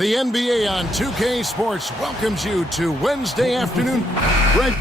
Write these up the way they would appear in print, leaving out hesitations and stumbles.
The NBA on 2K Sports welcomes you to Wednesday afternoon. Right.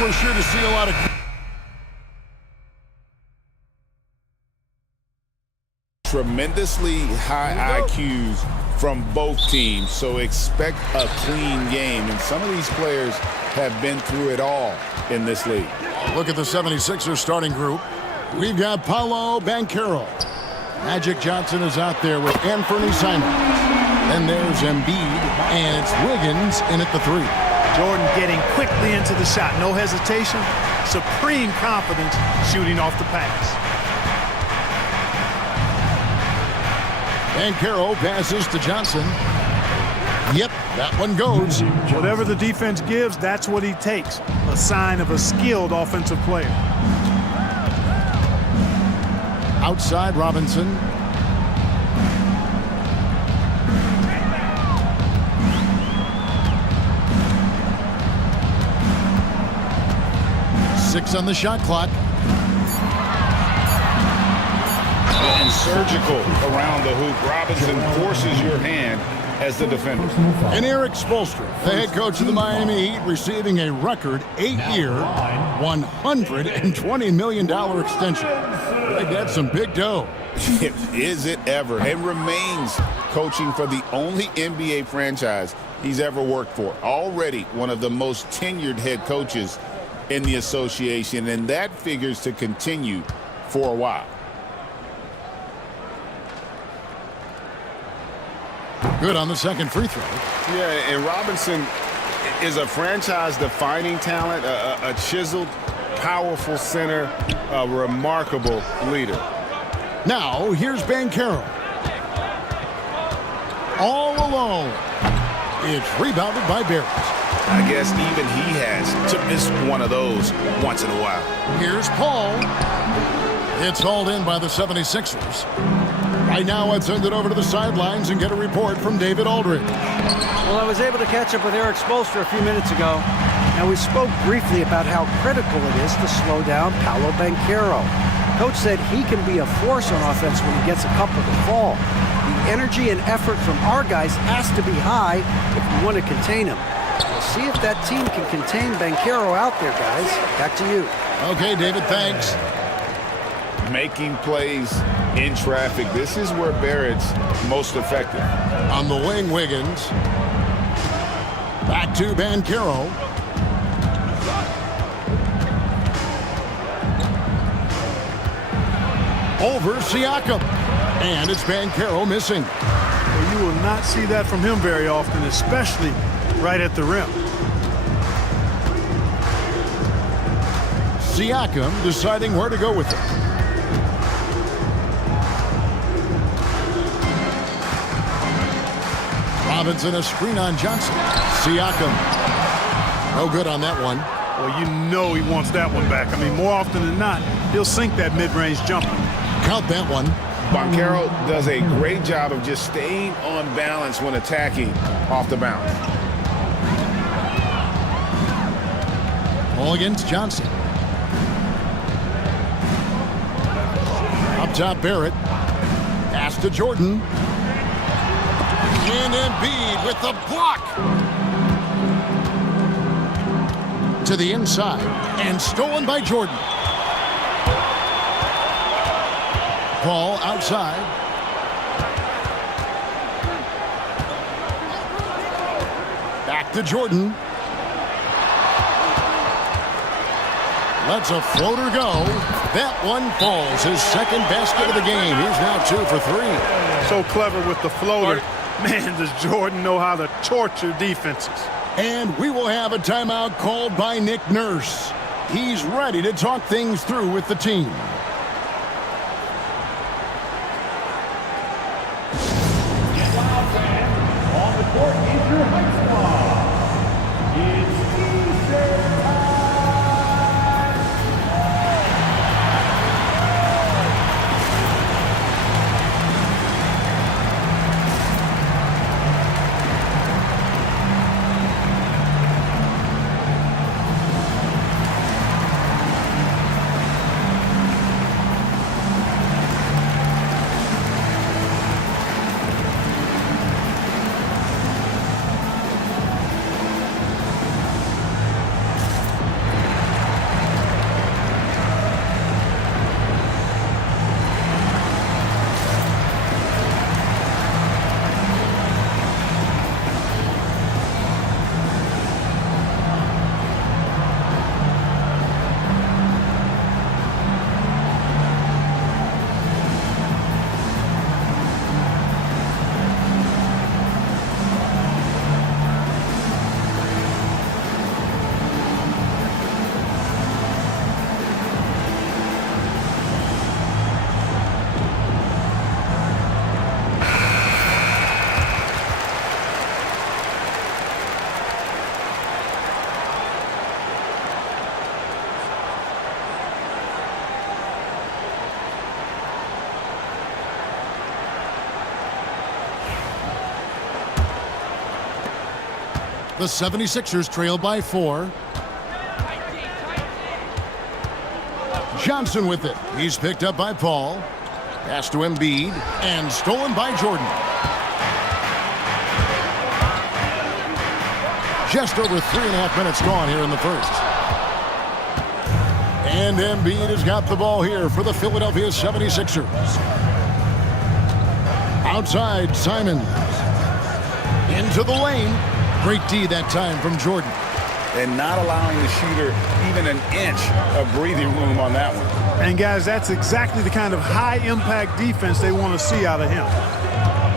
We're sure to see a lot of tremendously high IQs from both teams, so expect a clean game. And some of these players have been through it all in this league. look at the 76ers starting group. We've got Paolo Banchero. Magic Johnson is out there with Anthony Simons. Then there's Embiid, and it's Wiggins in at the 3. Jordan getting quickly into the shot. No hesitation. Supreme confidence shooting off the pass. Banchero passes to Johnson. Yep, that one goes. Whatever the defense gives, that's what he takes. A sign of a skilled offensive player. Outside Robinson. Six on the shot clock. And surgical around the hoop. Robinson forces your hand as the defender. And Eric Spoelstra, the head coach of the Miami Heat, receiving a record 8-year, $120 million extension. Greg, that's some big dough. Is it ever? And remains coaching for the only NBA franchise he's ever worked for. Already one of the most tenured head coaches in the association, and that figures to continue for a while. Good on the second free throw. Yeah, and Robinson is a franchise-defining talent, a chiseled, powerful center, a remarkable leader. Now, here's Banchero. All alone. It's rebounded by Barrett. I guess even he has to miss one of those once in a while. Here's Paul. It's hauled in by the 76ers. Right now, let's send it over to the sidelines and get a report from David Aldridge. Well, I was able to catch up with Eric Spoelstra a few minutes ago, and we spoke briefly about how critical it is to slow down Paolo Banchero. Coach said he can be a force on offense when he gets a couple to fall. The energy and effort from our guys has to be high if we want to contain him. We'll see if that team can contain Banchero out there, guys. Back to you. Okay, David, thanks. Making plays in traffic. This is where Barrett's most effective. On the wing, Wiggins. Back to Banchero. Over Siakam. And it's Banchero missing. Well, you will not see that from him very often, especially right at the rim. Siakam deciding where to go with it. Robinson, a screen on Johnson. Siakam. No good on that one. Well, you know he wants that one back. I mean, more often than not, he'll sink that mid-range jumper. Count that one. Banchero does a great job of just staying on balance when attacking off the bounce. Ball against Johnson. Up top, Barrett. Pass to Jordan. And Embiid with the block. To the inside. And stolen by Jordan. Paul outside. Back to Jordan. Lets a floater go. That one falls. His second basket of the game. He's now 2 for 3. So clever with the floater. Man, does Jordan know how to torture defenses. And we will have a timeout called by Nick Nurse. He's ready to talk things through with the team. On the court is your high squad. It's T-shirt time. The 76ers trail by 4. Johnson with it. He's picked up by Paul. Pass to Embiid and stolen by Jordan. Just over 3.5 minutes gone here in the first. And Embiid has got the ball here for the Philadelphia 76ers. Outside, Simons. Into the lane. Great D that time from Jordan. And not allowing the shooter even an inch of breathing room on that one. And, guys, that's exactly the kind of high-impact defense they want to see out of him.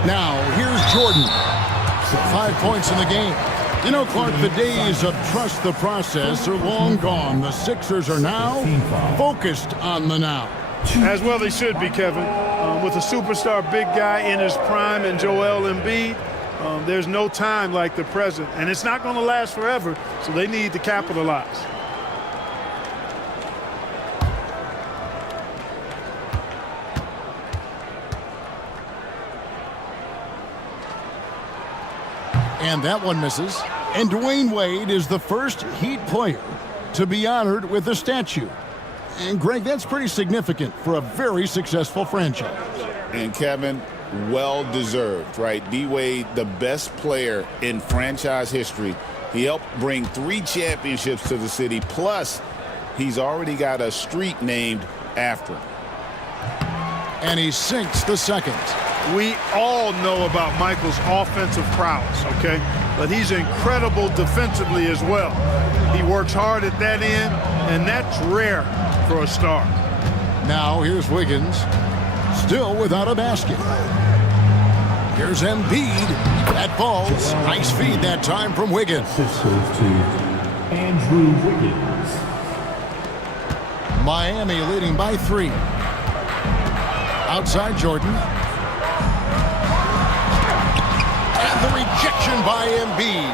Now, here's Jordan. 5 points in the game. You know, Clark, the days of trust the process are long gone. The Sixers are now focused on the now. As well they should be, Kevin. With a superstar big guy in his prime and Joel Embiid, there's no time like the present. And it's not going to last forever, so they need to capitalize. And that one misses. And Dwayne Wade is the first Heat player to be honored with a statue. And, Greg, that's pretty significant for a very successful franchise. And, Kevin, well-deserved, right? D-Wade, the best player in franchise history. He helped bring 3 championships to the city. Plus, he's already got a street named after him. And he sinks the second. We all know about Michael's offensive prowess, okay? But he's incredible defensively as well. He works hard at that end, and that's rare for a star. Now here's Wiggins, still without a basket. Here's Embiid. That falls. Nice feed that time from Wiggins. This goes to Andrew Wiggins. Miami leading by 3. Outside Jordan. The rejection by Embiid.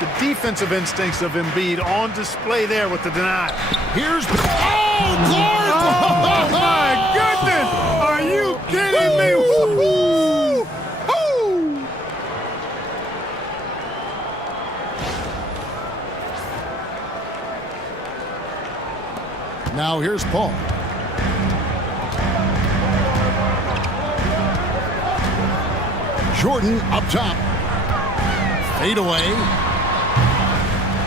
The defensive instincts of Embiid on display there with the denial. Here's... Oh, Clark! Oh, my goodness! Are you kidding me? Woo-hoo! Woo! Now here's Paul. Jordan up top. Fade away.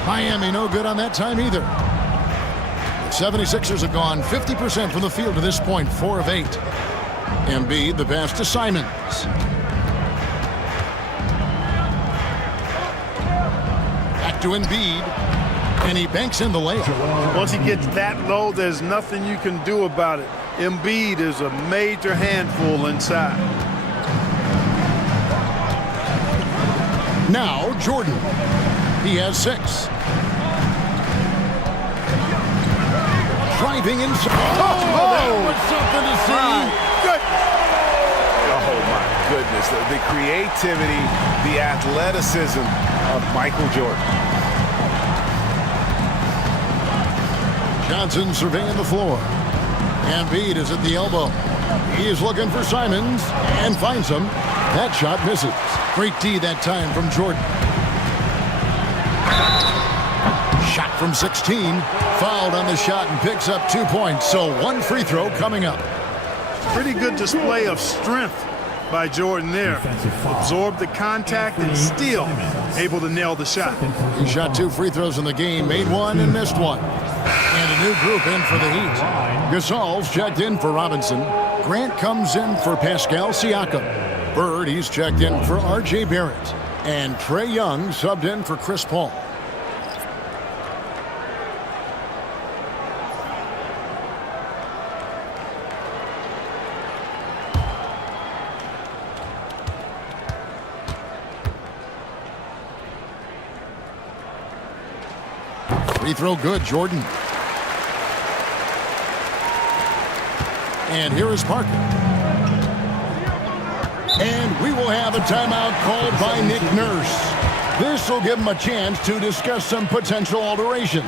Miami no good on that time either. The 76ers have gone 50% from the field to this point, 4 of 8. Embiid, the pass to Simons. Back to Embiid, and he banks in the layup. Once he gets that low, there's nothing you can do about it. Embiid is a major handful inside. Now Jordan. He has 6. Driving inside. That was something to see. Oh, my goodness. The creativity, the athleticism of Michael Jordan. Johnson surveying the floor. Embiid is at the elbow. He is looking for Simons and finds him. That shot misses. Great D that time from Jordan. Shot from 16. Fouled on the shot and picks up 2 points. So 1 free throw coming up. Pretty good display of strength by Jordan there. Absorbed the contact and still able to nail the shot. He shot 2 free throws in the game, made 1 and missed 1. And a new group in for the Heat. Gasol's checked in for Robinson. Grant comes in for Pascal Siakam. Bird, he's checked in for R.J. Barrett. And Trae Young subbed in for Chris Paul. Free throw good, Jordan. And here is Parker. And we will have a timeout called by Nick Nurse. This will give him a chance to discuss some potential alterations.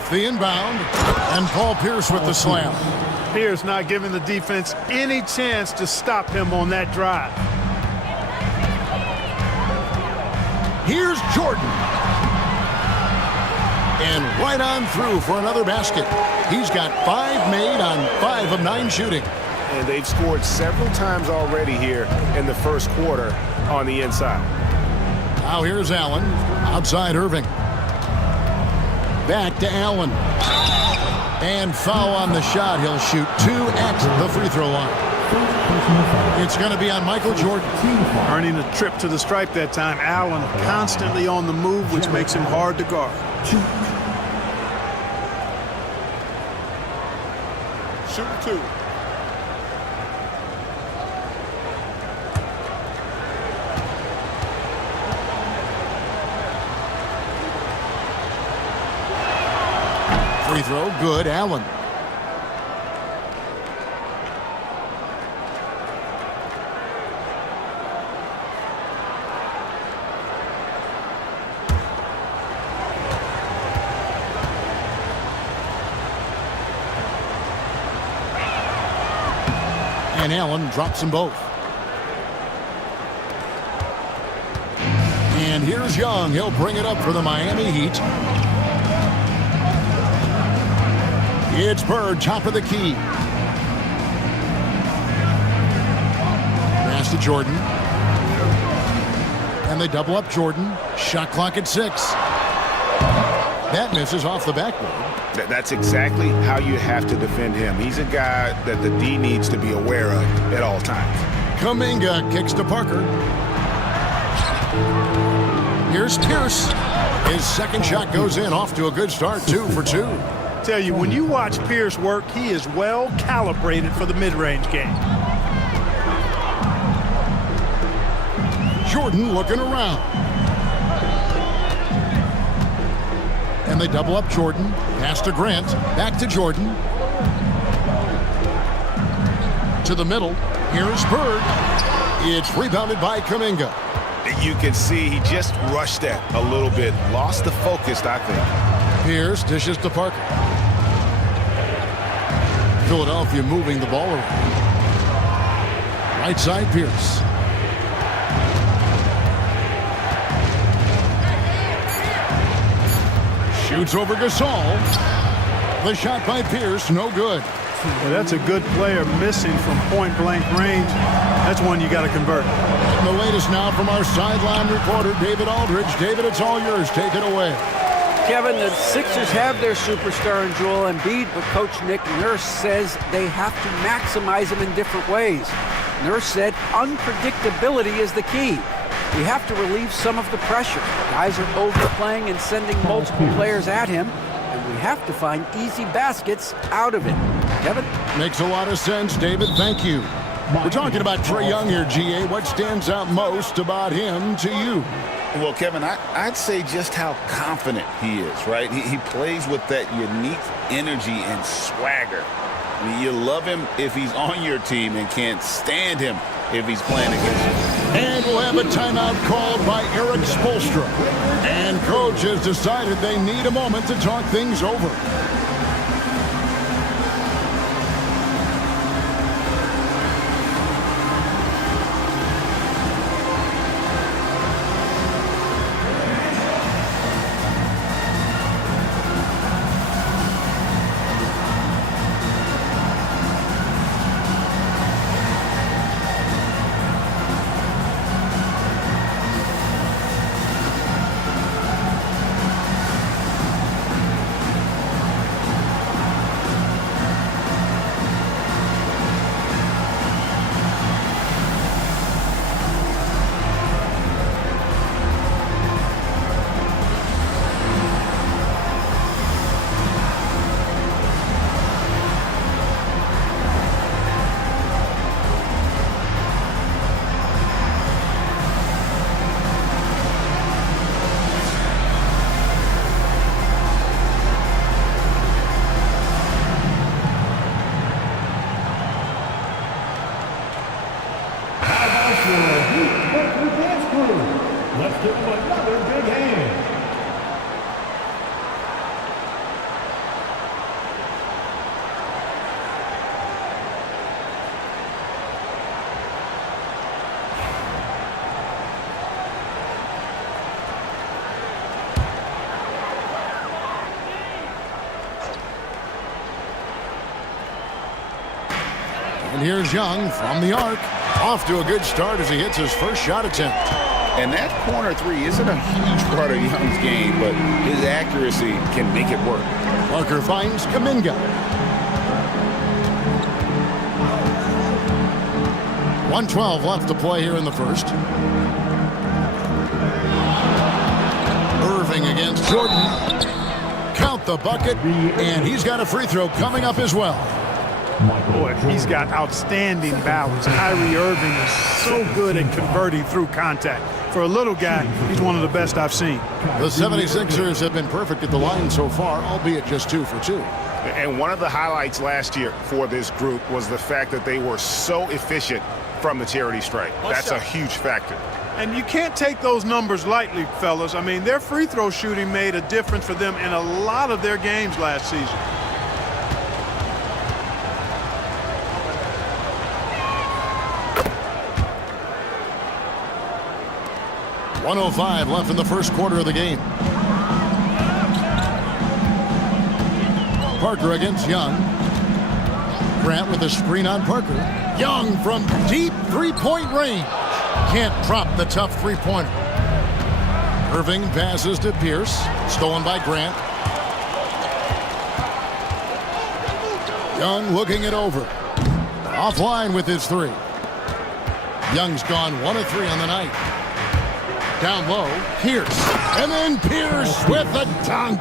Off the inbound, and Paul Pierce with the slam. Pierce not giving the defense any chance to stop him on that drive. Here's Jordan. And right on through for another basket. He's got 5 made on 5 of 9 shooting. And they've scored several times already here in the first quarter on the inside. Now here's Allen. Outside Irving. Back to Allen. And foul on the shot. He'll shoot 2 at the free throw line. It's going to be on Michael Jordan. Earning a trip to the stripe that time. Allen constantly on the move, which makes him hard to guard. Shoot 2. Free throw, good. Allen. And Allen drops them both. And here's Young. He'll bring it up for the Miami Heat. It's Bird, top of the key. Pass to Jordan. And they double up Jordan. Shot clock at 6. That misses off the backboard. That's exactly how you have to defend him. He's a guy that the D needs to be aware of at all times. Kuminga kicks to Parker. Here's Pierce. His second shot goes in, off to a good start, 2 for 2. Tell you, when you watch Pierce work, he is well calibrated for the mid-range game. Jordan looking around. And they double up Jordan. Pass to Grant. Back to Jordan. To the middle. Here's Bird. It's rebounded by Kuminga. You can see he just rushed that a little bit. Lost the focus, I think. Pierce dishes to Parker. Philadelphia moving the ball around. Right side, Pierce. Shoots over Gasol. The shot by Pierce, no good. Well, that's a good player missing from point-blank range. That's one you got to convert. And the latest now from our sideline reporter, David Aldridge. David, it's all yours. Take it away. Kevin, the Sixers have their superstar in Joel Embiid, but Coach Nick Nurse says they have to maximize him in different ways. Nurse said unpredictability is the key. We have to relieve some of the pressure. Guys are overplaying and sending multiple players at him, and we have to find easy baskets out of it. Kevin? Makes a lot of sense, David. Thank you. We're talking about Trae Young here, GA. What stands out most about him to you? Well, Kevin, I'd say just how confident he is, right? He plays with that unique energy and swagger. I mean, you love him if he's on your team and can't stand him if he's playing against you. And we'll have a timeout called by Eric Spoelstra. And Coach has decided they need a moment to talk things over. Let's give him another big hand. And here's Young from the arc. Off to a good start as he hits his first shot attempt. And that corner three isn't a huge part of Young's game, but his accuracy can make it work. Parker finds Kuminga. 1:12 left to play here in the first. Irving against Jordan. Count the bucket, and he's got a free throw coming up as well. Boy, he's got outstanding balance. Kyrie Irving is so good at converting through contact. For a little guy, he's one of the best I've seen. The 76ers have been perfect at the line so far, albeit just 2 for 2. And one of the highlights last year for this group was the fact that they were so efficient from the charity stripe. That's a huge factor. And you can't take those numbers lightly, fellas. I mean, their free throw shooting made a difference for them in a lot of their games last season. .105 left in the first quarter of the game. Parker against Young. Grant with a screen on Parker. Young from deep three-point range. Can't drop the tough three-pointer. Irving passes to Pierce. Stolen by Grant. Young looking it over. Offline with his three. Young's gone 1 of 3 on the night. Down low, Pierce. And then Pierce with the dunk.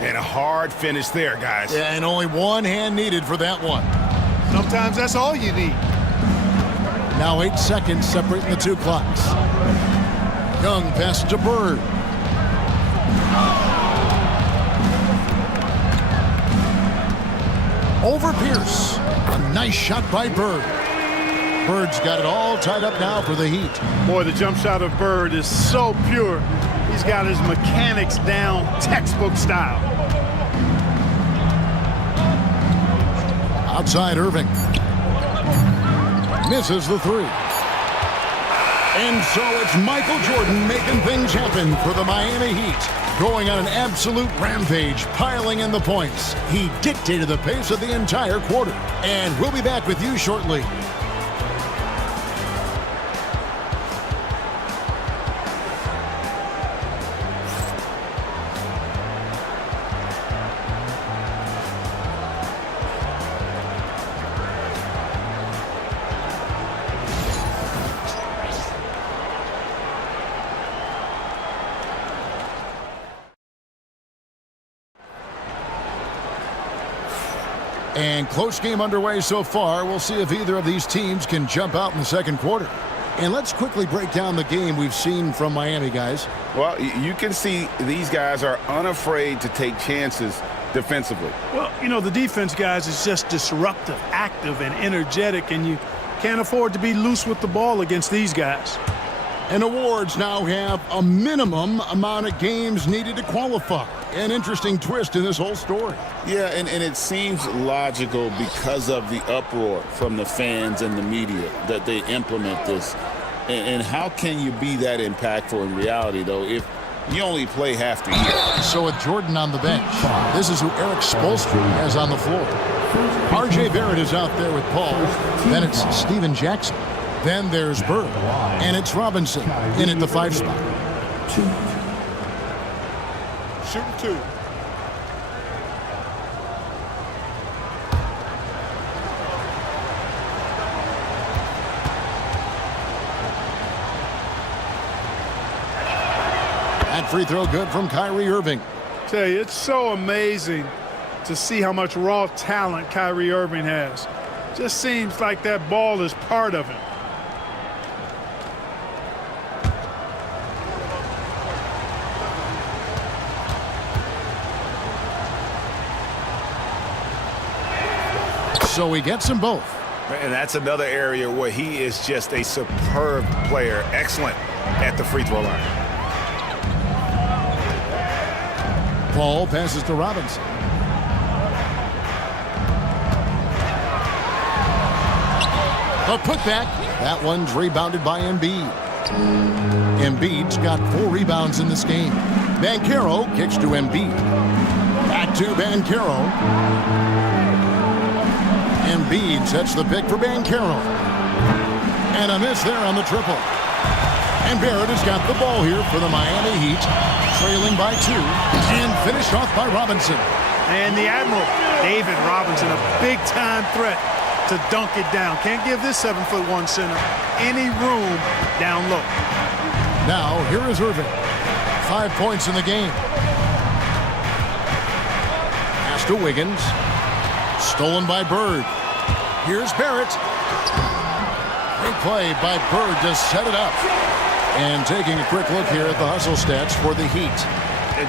And a hard finish there, guys. Yeah, and only one hand needed for that one. Sometimes that's all you need. Now 8 seconds separating the two clocks. Young passes to Bird. Over Pierce. A nice shot by Bird. Bird's got it all tied up now for the Heat. Boy, the jump shot of Bird is so pure. He's got his mechanics down, textbook style. Outside Irving. Misses the three. And so it's Michael Jordan making things happen for the Miami Heat. Going on an absolute rampage, piling in the points. He dictated the pace of the entire quarter. And we'll be back with you shortly. And close game underway so far. We'll see if either of these teams can jump out in the second quarter. And let's quickly break down the game we've seen from Miami, guys. Well, you can see these guys are unafraid to take chances defensively. Well, you know, the defense, guys, is just disruptive, active, and energetic, and you can't afford to be loose with the ball against these guys. And awards now have a minimum amount of games needed to qualify. An interesting twist in this whole story. Yeah, and it seems logical because of the uproar from the fans and the media that they implement this. And how can you be that impactful in reality, though, if you only play half the year? So with Jordan on the bench, this is who Eric Spoelstra has on the floor. R.J. Barrett is out there with Paul. Then it's Steven Jackson. Then there's Bird. And it's Robinson in at the 5 spot. Shooting 2. That free throw good from Kyrie Irving. Tell you, it's so amazing to see how much raw talent Kyrie Irving has. Just seems like that ball is part of him. So he gets them both. And that's another area where he is just a superb player. Excellent at the free throw line. Paul passes to Robinson. A putback. That one's rebounded by Embiid. Embiid's got 4 rebounds in this game. Banchero kicks to Embiid. Back to Banchero. Embiid sets the pick for Banchero. And a miss there on the triple. And Barrett has got the ball here for the Miami Heat, trailing by 2, and finished off by Robinson. And the Admiral, David Robinson, a big-time threat to dunk it down. Can't give this 7'1" center any room down low. Now, here is Irving. 5 points in the game. Pass to Wiggins. Stolen by Bird. Here's Barrett. Great play by Bird to set it up. And taking a quick look here at the hustle stats for the Heat.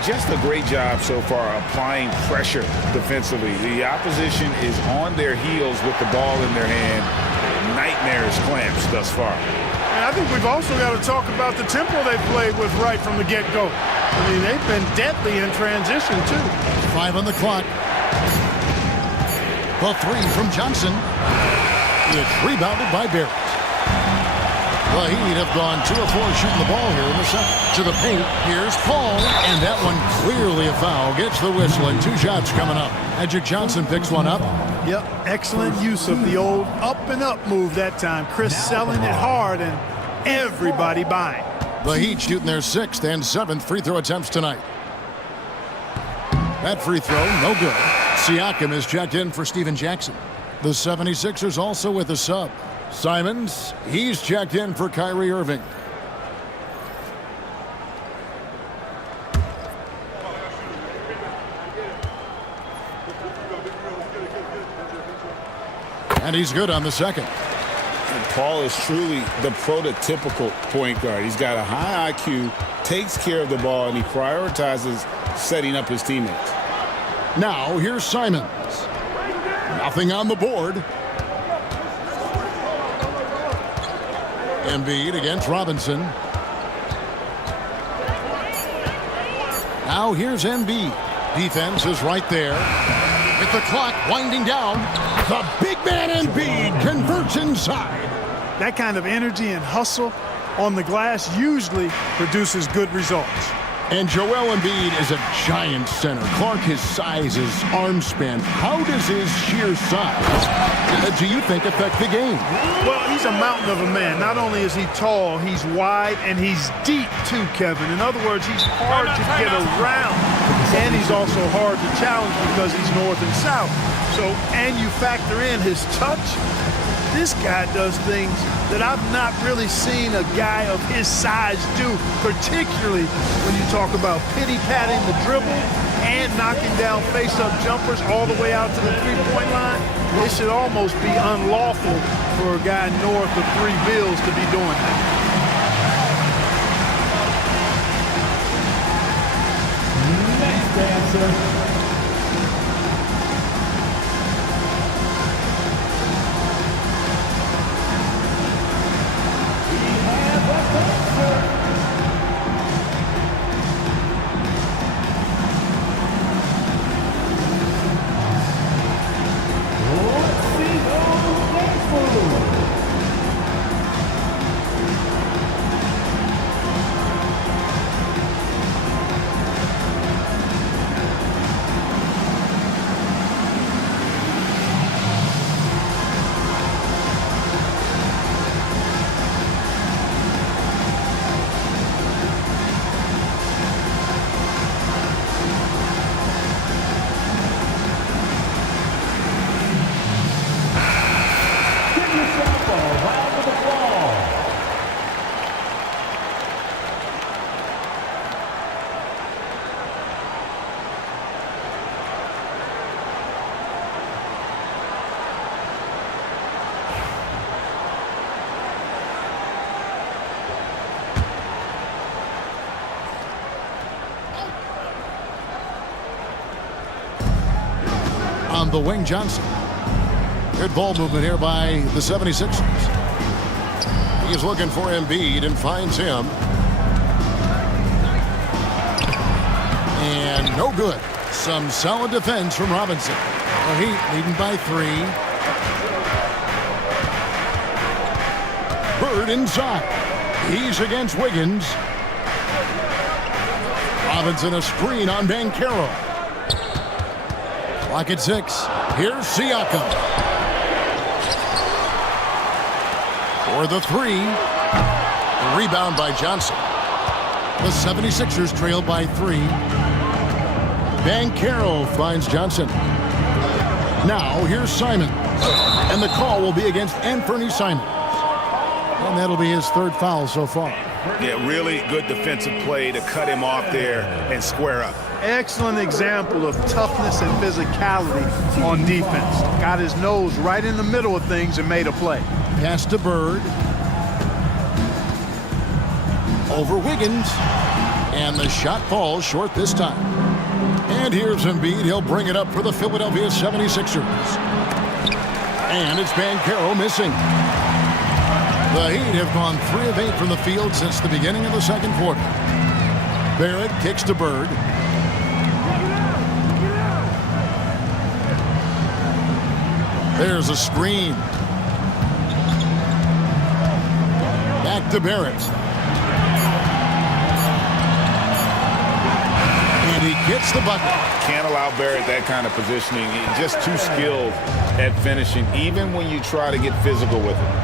Just a great job so far applying pressure defensively. The opposition is on their heels with the ball in their hand. Nightmarish clamps thus far. And I think we've also got to talk about the tempo they played with right from the get-go. I mean, they've been deadly in transition, too. 5 on the clock. The 3 from Johnson. It's rebounded by Barrett. The Heat have gone 2 of 4 shooting the ball here in the second. To the paint, here's Paul, and that one clearly a foul. Gets the whistle, and 2 shots coming up. Magic Johnson picks one up. Yep, excellent use of the old up-and-up move that time. Chris selling it hard, and everybody buying. The Heat shooting their 6th and 7th free throw attempts tonight. That free throw, no good. Siakam is checked in for Steven Jackson. The 76ers also with a sub. Simons, he's checked in for Kyrie Irving. And he's good on the second. And Paul is truly the prototypical point guard. He's got a high IQ, takes care of the ball, and he prioritizes setting up his teammates. Now, here's Simons. Nothing on the board. Embiid against Robinson. Now here's Embiid. Defense is right there. With the clock winding down, the big man Embiid converts inside. That kind of energy and hustle on the glass usually produces good results. And Joel Embiid is a giant center. Clark, his size, his arm span. How does his sheer size, do you think, affect the game? Well, he's a mountain of a man. Not only is he tall, he's wide, and he's deep, too, Kevin. In other words, he's hard to get around. And he's also hard to challenge because he's north and south. So, and you factor in his touch. This guy does things that I've not really seen a guy of his size do, particularly when you talk about pity-patting the dribble and knocking down face-up jumpers all the way out to the three-point line. It should almost be unlawful for a guy north of 3 bills to be doing that. Next answer. On the wing, Johnson. Good ball movement here by the 76ers. He's looking for Embiid and finds him. And no good. Some solid defense from Robinson. The Heat leading by 3. Bird inside. He's against Wiggins. Robinson a screen on Banchero. Clock at 6. Here's Siakam. for the three. The rebound by Johnson. The 76ers trail by 3. Banchero finds Johnson. Now here's Simon. And the call will be against Anthony Simons. And that'll be his 3rd foul so far. Yeah, really good defensive play to cut him off there and square up. Excellent example of toughness and physicality on defense. Got his nose right in the middle of things and made a play. Pass to Bird. Over Wiggins. And the shot falls short this time. And here's Embiid. He'll bring it up for the Philadelphia 76ers. And it's Banchero missing. The Heat have gone 3 of 8 from the field since the beginning of the 2nd quarter. Barrett kicks to Bird. There's a screen. Back to Barrett. And he gets the bucket. Can't allow Barrett that kind of positioning. He's just too skilled at finishing, even when you try to get physical with him.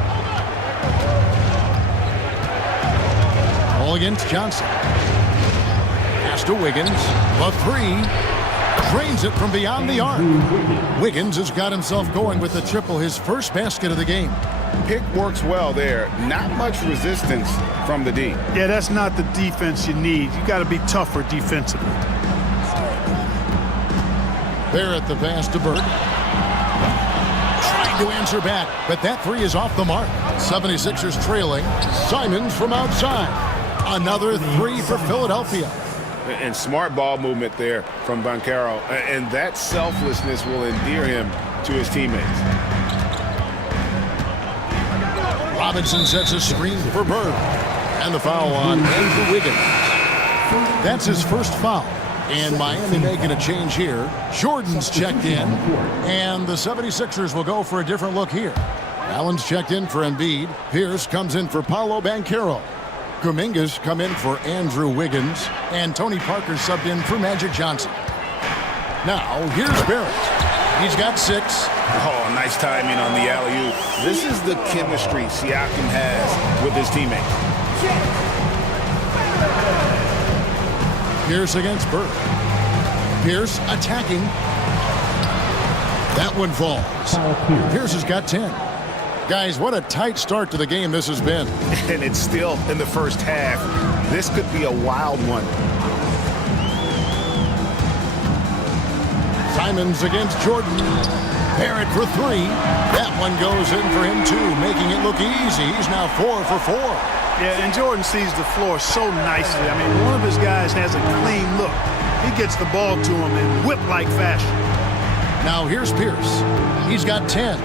All against Johnson. Pass to Wiggins. The 3. Drains it from beyond the arc. Wiggins has got himself going with the triple, his first basket of the game. Pick works well there. Not much resistance from the D. Yeah, that's not the defense you need. You got to be tougher defensively. Barrett the pass to Bird. Trying to answer back, but that 3 is off the mark. 76ers trailing. Simons from outside. Another 3 for Philadelphia. And smart ball movement there from Banchero. And that selflessness will endear him to his teammates. Robinson sets a screen for Bird. And the foul on Andrew Wiggins. That's his first foul. And Miami making a change here. Jordan's checked in. And the 76ers will go for a different look here. Allen's checked in for Embiid. Pierce comes in for Paolo Banchero. Kuminga's come in for Andrew Wiggins. And Tony Parker subbed in for Magic Johnson. Now, here's Barrett. He's got 6. Oh, nice timing on the alley-oop. This is the chemistry Siakam has with his teammates. Pierce against Bird. Pierce attacking. That one falls. Pierce has got 10. Guys, what a tight start to the game this has been. And it's still in the first half. This could be a wild one. Simons against Jordan. Barrett for 3. That one goes in for him too, making it look easy. He's now 4 for 4. Yeah, and Jordan sees the floor so nicely. I mean, one of his guys has a clean look. He gets the ball to him in whip-like fashion. Now here's Pierce. He's got 10.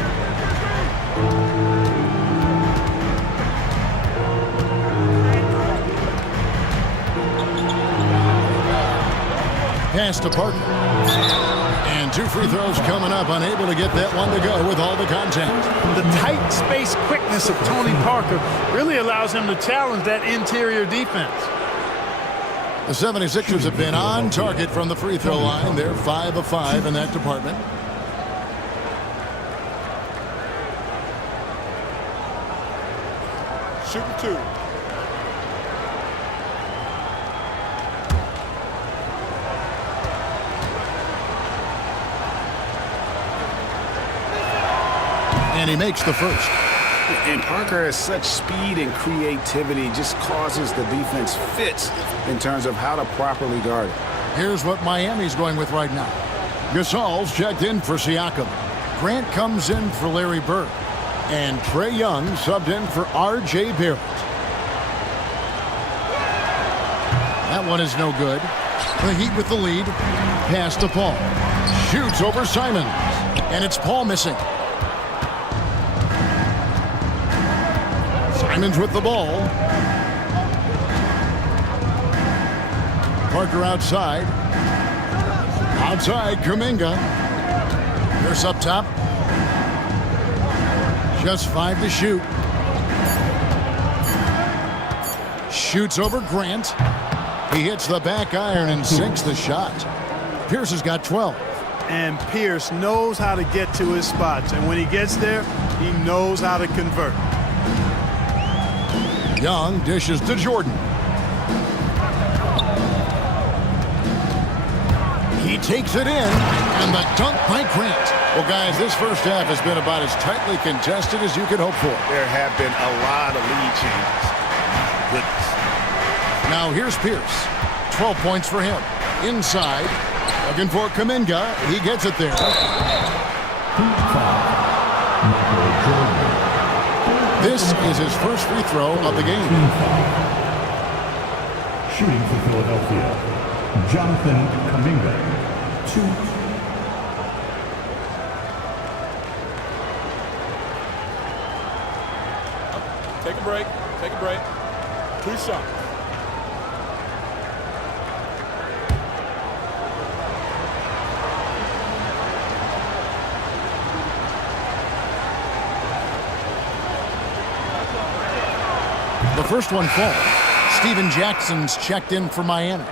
Pass to Parker. And 2 free throws coming up. Unable to get that one to go with all the contact. The tight space quickness of Tony Parker really allows him to challenge that interior defense. The 76ers have been on target from the free throw line. They're 5 of 5 in that department. Shooting 2. And he makes the first. And Parker has such speed and creativity, just causes the defense fits in terms of how to properly guard it. Here's what Miami's going with right now. Gasol's checked in for Siakam. Grant comes in for Larry Bird. And Trae Young subbed in for R.J. Barrett. That one is no good. The Heat with the lead. Pass to Paul. Shoots over Simons. And it's Paul missing. Simons with the ball. Parker outside. Outside, Kuminga. Pierce up top. Just 5 to shoot. Shoots over Grant. He hits the back iron and sinks the shot. Pierce has got 12. And Pierce knows how to get to his spots. And when he gets there, he knows how to convert. Young dishes to Jordan. He takes it in, and the dunk by Grant. Well, guys, this first half has been about as tightly contested as you could hope for. There have been a lot of lead changes. Goodness. Now here's Pierce. 12 points for him. Inside, looking for Kuminga. He gets it there. This is his first free throw of the game. Shooting for Philadelphia, Jonathan Kuminga. 2. Take a break. Take a break. 2 shots. The first one falls. Steven Jackson's checked in for Miami.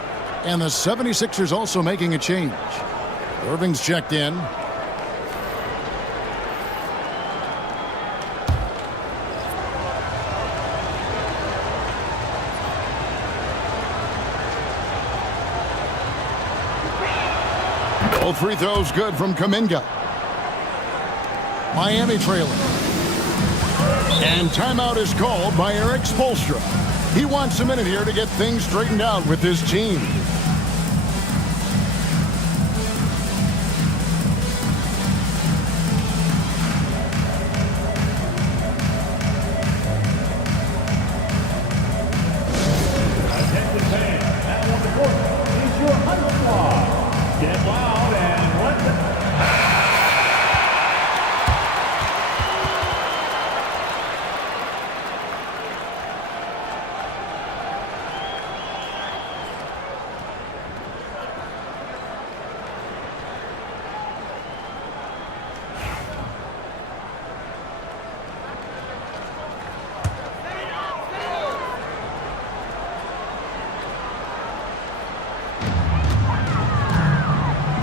And the 76ers also making a change. Irving's checked in. Both free throws good from Kuminga. Miami trailing. And timeout is called by Eric Spoelstra. He wants a minute here to get things straightened out with his team. Attention fans, now on the court is your Hunt Squad. Get loud and let the...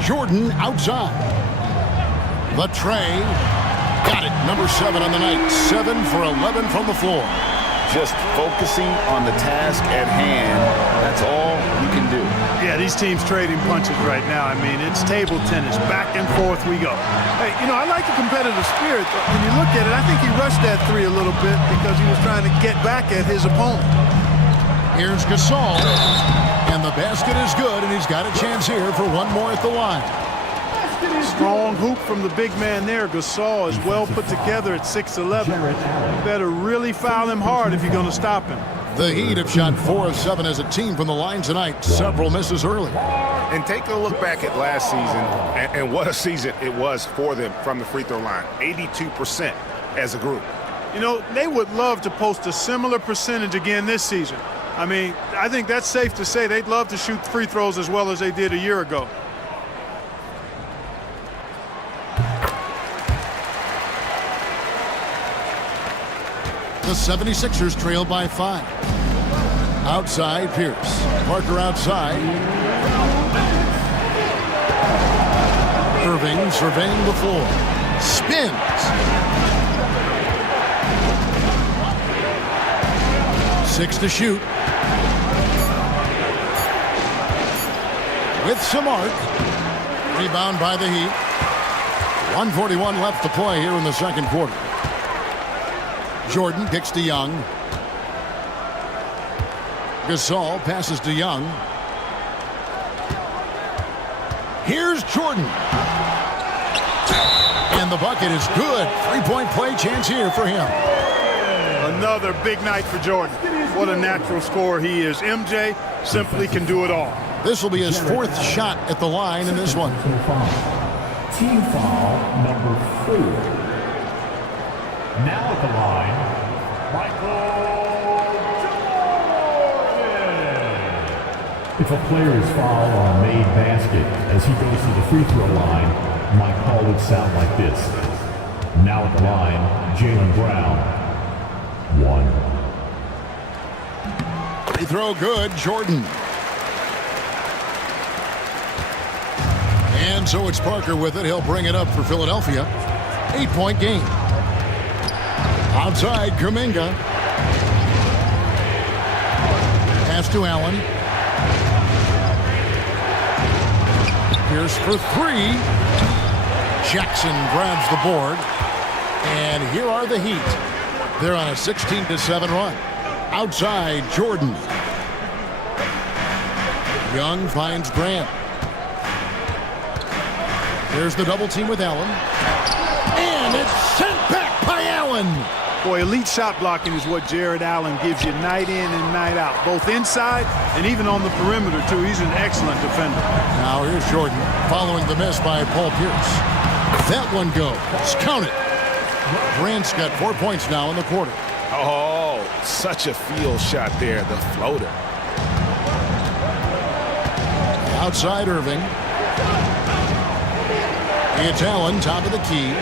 Jordan outside. The tray. Got it. Number 7 on the night. 7 for 11 from the floor. Just focusing on the task at hand. That's all you can do. Yeah, these teams trading punches right now. I mean, it's table tennis. Back and forth we go. Hey, you know, I like the competitive spirit. When you look at it, I think he rushed that 3 a little bit because he was trying to get back at his opponent. Here's Gasol. And the basket is good, and he's got a chance here for one more at the line. Strong hoop from the big man there. Gasol is well put together at 6'11". You better really foul him hard if you're going to stop him. The Heat have shot 4 of 7 as a team from the line tonight. Several misses early. And take a look back at last season, and what a season it was for them from the free throw line. 82% as a group. You know, they would love to post a similar percentage again this season. I mean, I think that's safe to say they'd love to shoot free throws as well as they did a year ago. The 76ers trail by 5. Outside, Pierce. Parker outside. Irving surveying the floor. Spins. 6 to shoot. With some arc. Rebound by the Heat. 1:41 left to play here in the second quarter. Jordan kicks to Young. Gasol passes to Young. Here's Jordan. And the bucket is good. 3-point play chance here for him. Another big night for Jordan. What a natural scorer he is. MJ simply can do it all. This will be his 4th shot at the line in this one. Team foul number 4. Now at the line, Michael Jordan. If a player is fouled on a made basket as he goes to the free throw line, my call would sound like this. Now at the line, Jaylen Brown. 1. Free throw good, Jordan. And so it's Parker with it. He'll bring it up for Philadelphia. 8-point game. Outside, Kuminga. Pass to Allen. Here's for three. Jackson grabs the board. And here are the Heat. They're on a 16-7 run. Outside, Jordan. Young finds Grant. There's the double team with Allen. And it's sent back by Allen. Boy, elite shot blocking is what Jared Allen gives you night in and night out, both inside and even on the perimeter, too. He's an excellent defender. Now here's Jordan following the miss by Paul Pierce. That one goes. Count it. Grant's got 4 points now in the quarter. Oh, such a field shot there, the floater. Outside Irving. It's Allen, top of the key.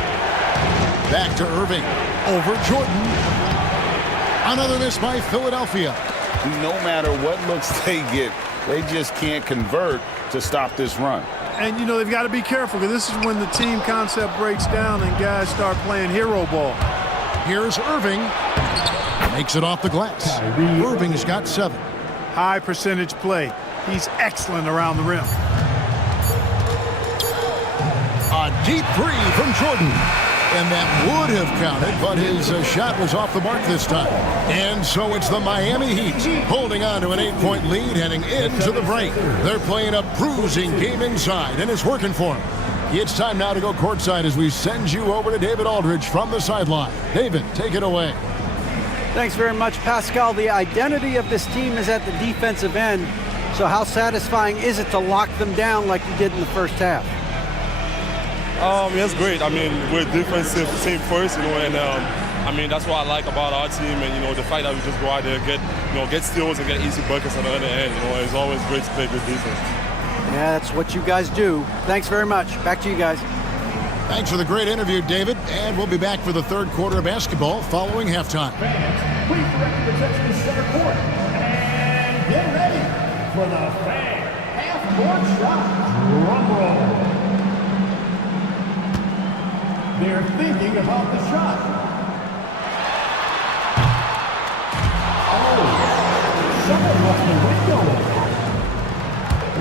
Back to Irving. Over Jordan. Another miss by Philadelphia. No matter what looks they get, they just can't convert to stop this run. And, you know, they've got to be careful because this is when the team concept breaks down and guys start playing hero ball. Here's Irving. Makes it off the glass. Irving's got 7. High percentage play. He's excellent around the rim. A deep three from Jordan. And that would have counted, but his shot was off the mark this time. And so it's the Miami Heat holding on to an 8-point lead heading into the break. They're playing a bruising game inside, and it's working for them. It's time now to go courtside as we send you over to David Aldridge from the sideline. David, take it away. Thanks very much, Pascal. The identity of this team is at the defensive end. So how satisfying is it to lock them down like you did in the first half? It's great. I mean, we're a defensive team first, and I mean, that's what I like about our team, and the fact that we just go out there and get steals and get easy buckets on the other end. It's always great to play good defense. Yeah, that's what you guys do. Thanks very much. Back to you guys. Thanks for the great interview, David, and we'll be back for the third quarter of basketball following halftime. Please direct your attention to center court and get ready for the fan half-court shot. Drum roll. They're thinking about the shot. Oh, someone left the window.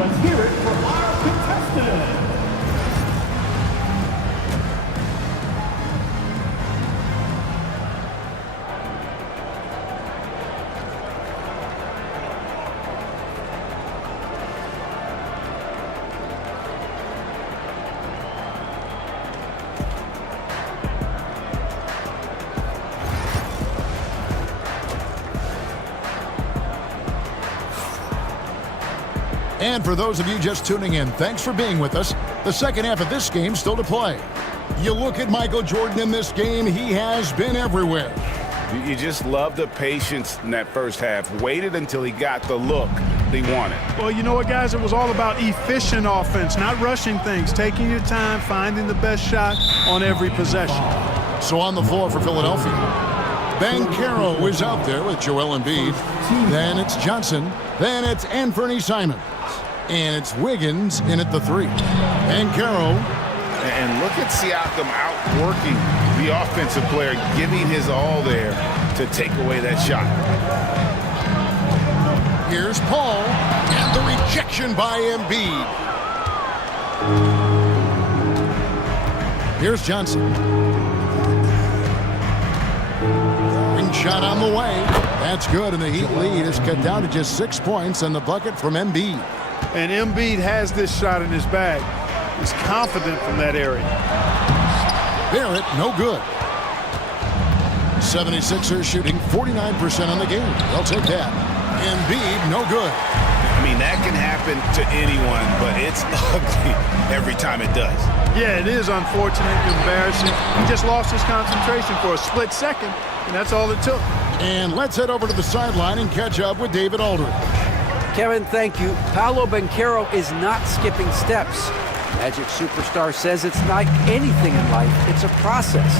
Let's hear it for our contestant. And for those of you just tuning in, thanks for being with us. The second half of this game still to play. You look at Michael Jordan in this game, he has been everywhere. You just love the patience in that first half. Waited until he got the look he wanted. Well, you know what, guys? It was all about efficient offense, not rushing things, taking your time, finding the best shot on every possession. So on the floor for Philadelphia, Banchero is out there with Joel Embiid. Then it's Johnson. Then it's Anthony Simons. And it's Wiggins in at the 3. Banchero. And look at Siakam outworking the offensive player, giving his all there to take away that shot. Here's Paul. And the rejection by Embiid. Here's Johnson. Ring shot on the way. That's good, and the Heat lead is cut down to just 6 points and the bucket from Embiid. And Embiid has this shot in his bag. He's confident from that area. Barrett, no good. 76ers shooting 49% on the game. They'll take that. Embiid, no good. I mean, that can happen to anyone, but it's ugly every time it does. Yeah, it is unfortunate, embarrassing. He just lost his concentration for a split second, and that's all it took. And let's head over to the sideline and catch up with David Aldridge. Kevin, thank you. Paolo Banchero is not skipping steps. Magic Superstar says it's like anything in life, it's a process.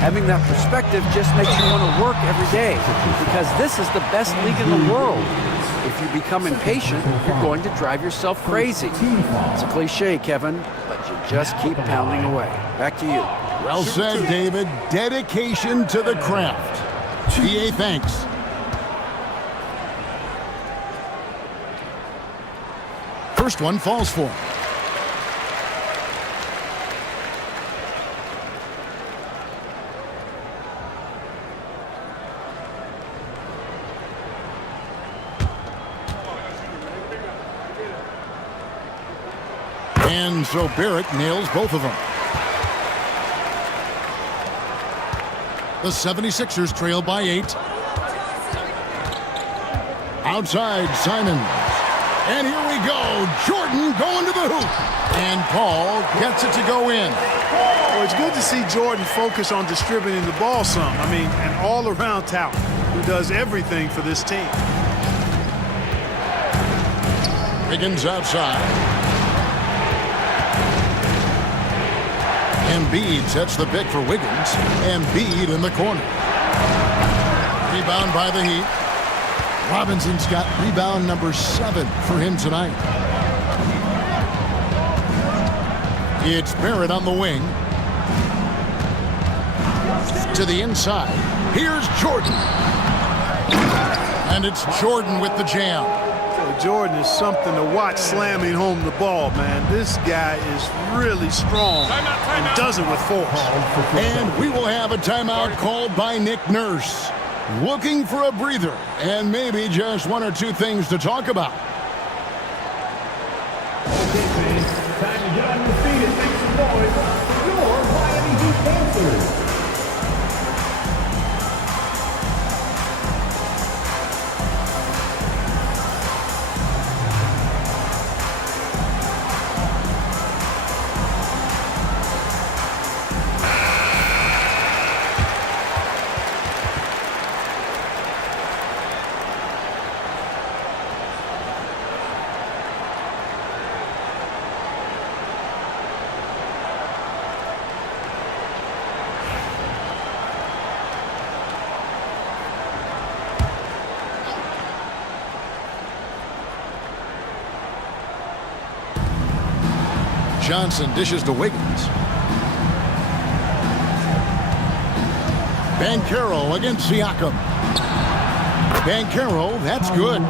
Having that perspective just makes you want to work every day because this is the best league in the world. If you become impatient, you're going to drive yourself crazy. It's a cliche, Kevin, but you just keep pounding away. Back to you. Well said, David. Dedication to the craft. PA, thanks. first one falls for him. And so Barrett nails both of them. The 76ers trail by 8. Outside, Simons. And here we go. Jordan going to the hoop. And Paul gets it to go in. Well, it's good to see Jordan focus on distributing the ball some. I mean, an all-around talent who does everything for this team. Wiggins outside. Embiid sets the pick for Wiggins. Embiid in the corner. Rebound by the Heat. Robinson's got rebound number 7 for him tonight. It's Barrett on the wing. To the inside. Here's Jordan. And it's Jordan with the jam. Jordan is something to watch slamming home the ball, man. This guy is really strong and does it with force. And we will have a timeout called by Nick Nurse. Looking for a breather and maybe just one or two things to talk about. Okay, fans, time to get on your feet and make some noise for your Miami Heat Panthers. Johnson dishes to Wiggins. Banchero against Siakam. Banchero, that's good.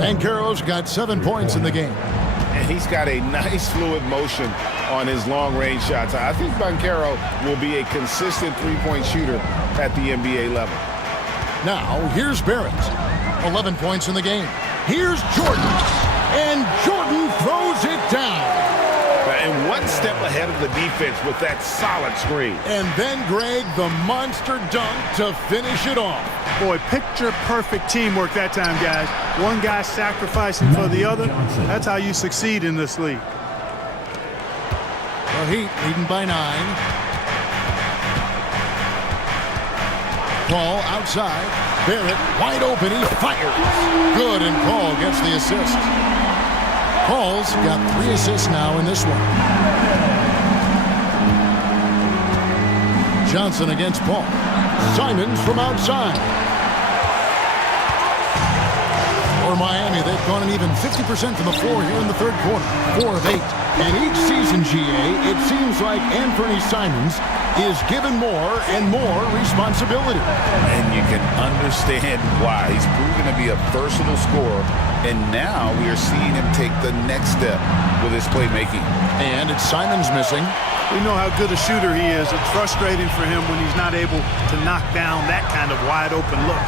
Banchero's got 7 points in the game. And he's got a nice fluid motion on his long-range shots. I think Banchero will be a consistent three-point shooter at the NBA level. Now, here's Barrett. 11 points in the game. Here's Jordan. And Jordan throws it down. And one step ahead of the defense with that solid screen. And then, Greg, the monster dunk to finish it off. Boy, picture-perfect teamwork that time, guys. One guy sacrificing for the other. That's how you succeed in this league. The Heat leading by 9. Paul outside. Barrett wide open. He fires. Good, and Paul gets the assist. Paul's got 3 assists now in this one. Johnson against Paul. Simons from outside. For Miami, they've gone an even 50% from the floor here in the third quarter. 4 of 8. And each season, GA, it seems like Anthony Simons is given more and more responsibility. And you can understand why. He's proven to be a versatile scorer, and now we are seeing him take the next step with his playmaking. And it's Simons missing. We know how good a shooter he is. It's frustrating for him when he's not able to knock down that kind of wide-open look.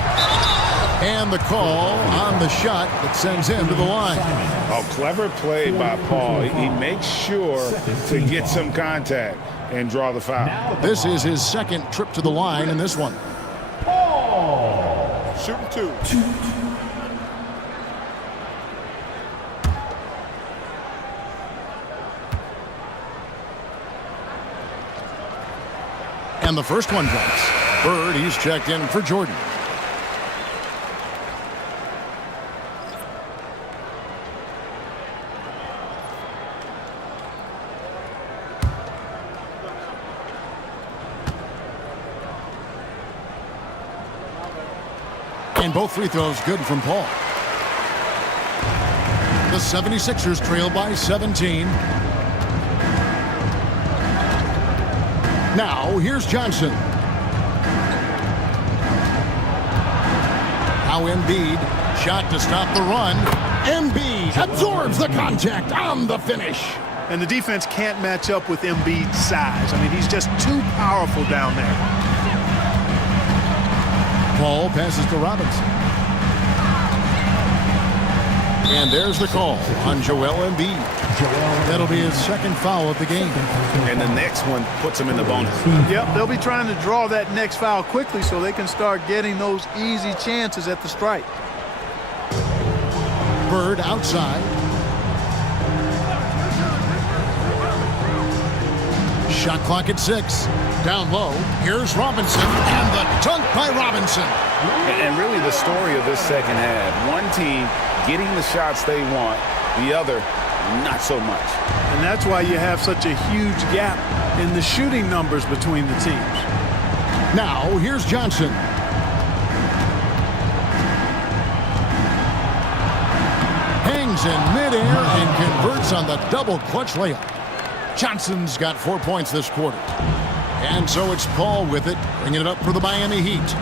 And the call on the shot that sends him to the line. A clever play by Paul. He makes sure to get some contact and draw the foul. This is his second trip to the line in this one. Paul. Shooting 2. And the first one drops. Bird, he's checked in for Jordan. And both free throws good from Paul. The 76ers trail by 17. Now, here's Johnson. Now Embiid, shot to stop the run. Embiid absorbs the contact on the finish. And the defense can't match up with Embiid's size. I mean, he's just too powerful down there. Paul passes to Robinson. And there's the call on Joel Embiid. That'll be his second foul of the game. And the next one puts him in the bonus. Yep, they'll be trying to draw that next foul quickly so they can start getting those easy chances at the stripe. Bird outside. Shot clock at 6. Down low. Here's Robinson. And the dunk by Robinson. And really the story of this second half. One team getting the shots they want. The other, not so much. And that's why you have such a huge gap in the shooting numbers between the teams. Now, here's Johnson. Hangs in midair and converts on the double clutch layup. Johnson's got 4 points this quarter. And so it's Paul with it, bringing it up for the Miami Heat.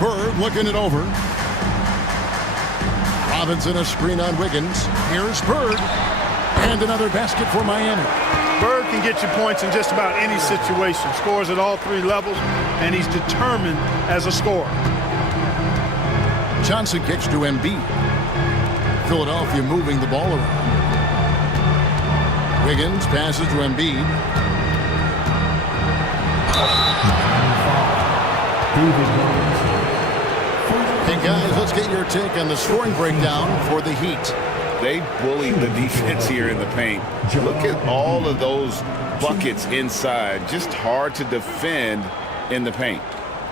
Bird looking it over. Robinson a screen on Wiggins. Here's Bird. And another basket for Miami. Bird can get you points in just about any situation. Scores at all 3 levels, and he's determined as a scorer. Johnson kicks to Embiid. Philadelphia moving the ball around. Wiggins passes to Embiid. Hey guys, let's get your take on the scoring breakdown for the Heat. They bullied the defense here in the paint. Look at all of those buckets inside. Just hard to defend in the paint.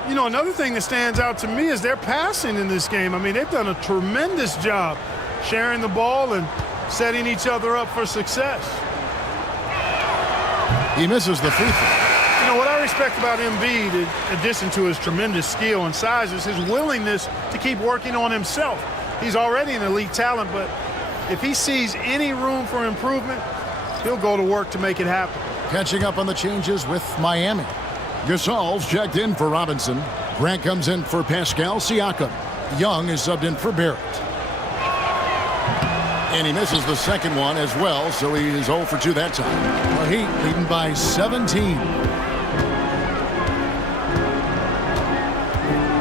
You know, another thing that stands out to me is their passing in this game. I mean, they've done a tremendous job sharing the ball and setting each other up for success. He misses the free throw. You know, what I respect about Embiid, in addition to his tremendous skill and size, is his willingness to keep working on himself. He's already an elite talent, but if he sees any room for improvement, he'll go to work to make it happen. Catching up on the changes with Miami. Gasol's checked in for Robinson. Grant comes in for Pascal Siakam. Young is subbed in for Barrett. And he misses the second one as well, so he is 0 for 2 that time. The Heat leading by 17.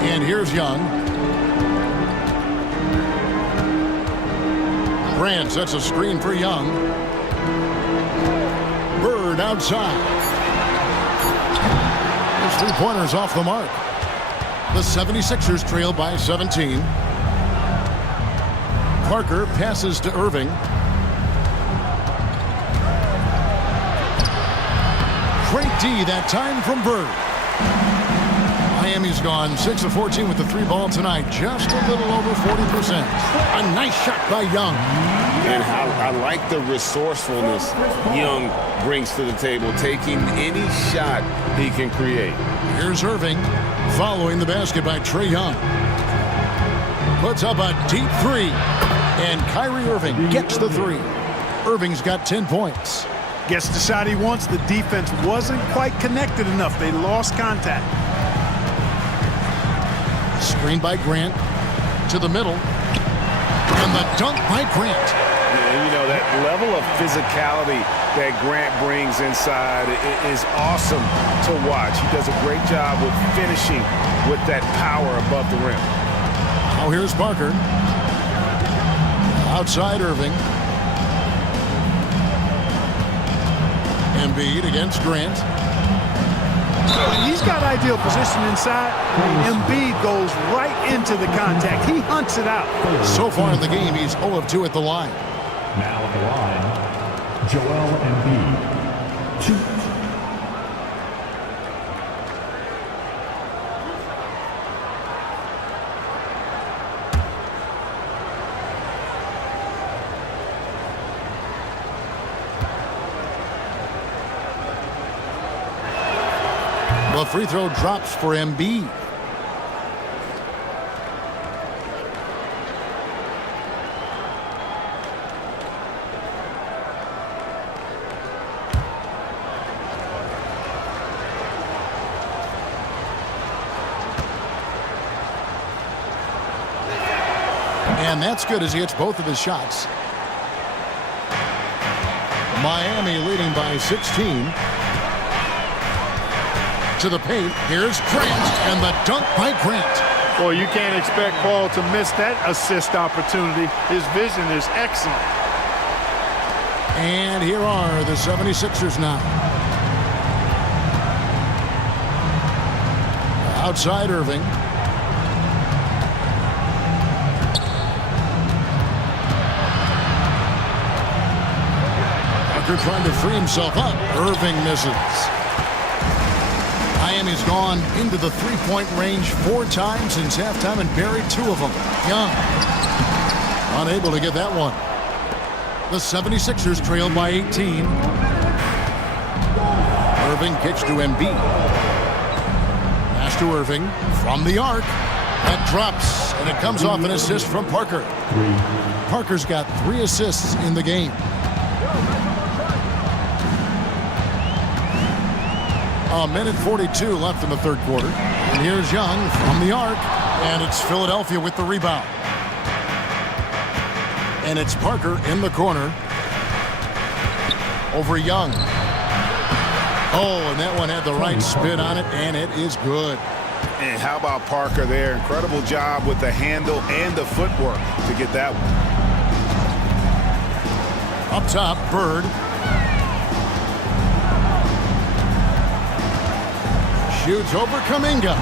And here's Young. Grant sets a screen for Young. Bird outside. His three-pointer's off the mark. The 76ers trail by 17. Parker passes to Irving. Great D that time from Bird. Miami's gone 6 of 14 with the 3 ball tonight. Just a little over 40%. A nice shot by Young. And I like the resourcefulness Young brings to the table, taking any shot he can create. Here's Irving following the basket by Trae Young. Puts up a deep 3. And Kyrie Irving gets the 3. Irving's got 10 points. Gets the shot he wants. The defense wasn't quite connected enough. They lost contact. Screen by Grant to the middle. And the dunk by Grant. And you know, that level of physicality that Grant brings inside is awesome to watch. He does a great job with finishing with that power above the rim. Now here's Parker. Outside Irving. Embiid against Grant. When he's got ideal position inside, Embiid goes right into the contact. He hunts it out. So far in the game, he's 0 of 2 at the line. Now at the line, Joel Embiid. 2. The free throw drops for Embiid. And that's good as he hits both of his shots. Miami leading by 16. To the paint. Here's Grant, and the dunk by Grant. Boy, you can't expect Paul to miss that assist opportunity. His vision is excellent. And here are the 76ers now. Outside Irving. Parker trying to free himself up. Irving misses. Miami's gone into the three-point range 4 times since halftime and buried 2 of them. Young unable to get that one. The 76ers trailed by 18. Irving kicks to Embiid. Pass to Irving from the arc. That drops, and it comes off an assist from Parker. Parker's got 3 assists in the game. A minute 42 left in the third quarter. And here's Young from the arc. And it's Philadelphia with the rebound. And it's Parker in the corner. Over Young. Oh, and that one had the right spin on it, and it is good. And how about Parker there? Incredible job with the handle and the footwork to get that one. Up top, Bird. Shoots over Kuminga.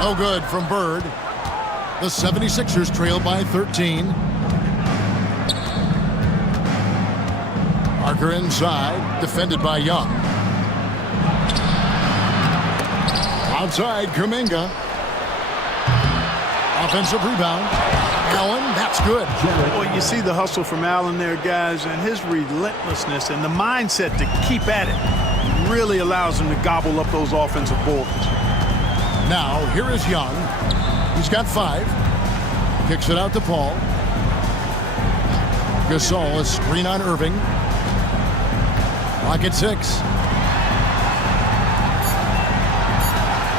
No good from Bird. The 76ers trail by 13. Parker inside, defended by Young. Outside, Kuminga. Offensive rebound. Allen, that's good. Well, you see the hustle from Allen there, guys, and his relentlessness and the mindset to keep at it really allows him to gobble up those offensive boards. Now, here is Young. He's got 5. Kicks it out to Paul. Gasol, a screen on Irving. Clock at 6.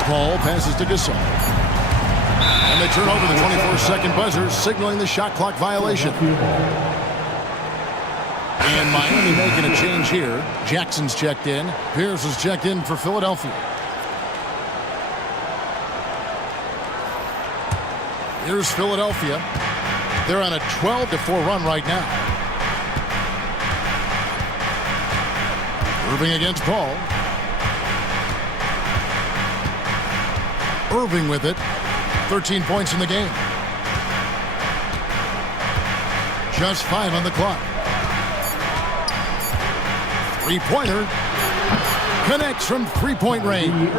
Paul passes to Gasol. And they turn over the 24-second buzzer, signaling the shot clock violation. And Miami making a change here. Jackson's checked in. Pierce is checked in for Philadelphia. Here's Philadelphia. They're on a 12-4 run right now. Irving against Paul. Irving with it. 13 points in the game. Just 5 on the clock. Three-pointer. Connects from three-point range.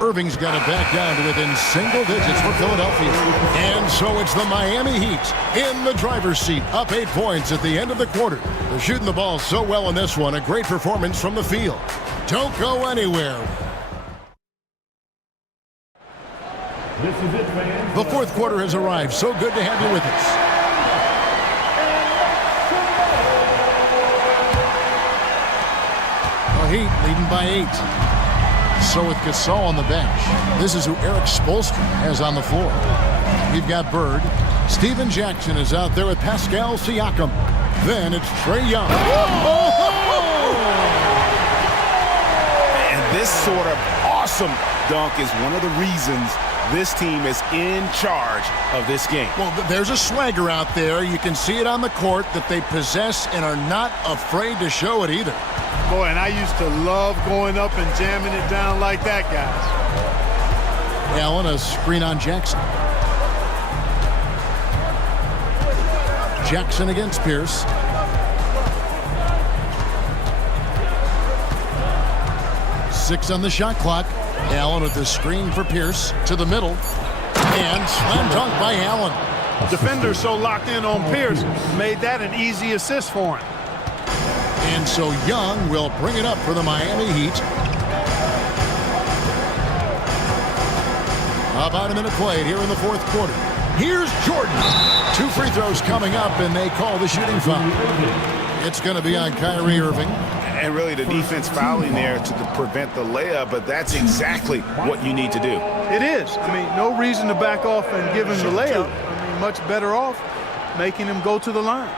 Irving's got it back down to within single digits for Philadelphia. And so it's the Miami Heat in the driver's seat, up 8 points at the end of the quarter. They're shooting the ball so well in this one. A great performance from the field. Don't go anywhere. This is it, man. The fourth quarter has arrived. So good to have you with us. The Heat leading by 8. So with Gasol on the bench, this is who Eric Spoelstra has on the floor. We've got Bird. Steven Jackson is out there with Pascal Siakam. Then it's Trae Young. And this sort of awesome dunk is one of the reasons this team is in charge of this game. Well, there's a swagger out there. You can see it on the court that they possess and are not afraid to show it either. Boy, and I used to love going up and jamming it down like that, guys. Allen, a screen on Jackson. Jackson against Pierce. Six on the shot clock. Allen with the screen for Pierce to the middle. And slam dunk by Allen. Defender so locked in on Pierce made that an easy assist for him. And so Young will bring it up for the Miami Heat. About a minute played here in the fourth quarter. Here's Jordan. 2 free throws coming up, and they call the shooting foul. It's going to be on Kyrie Irving. And really the defense fouling there to prevent the layup, but that's exactly what you need to do. It is. I mean, no reason to back off and give him the layup. I mean, you're much better off making him go to the line.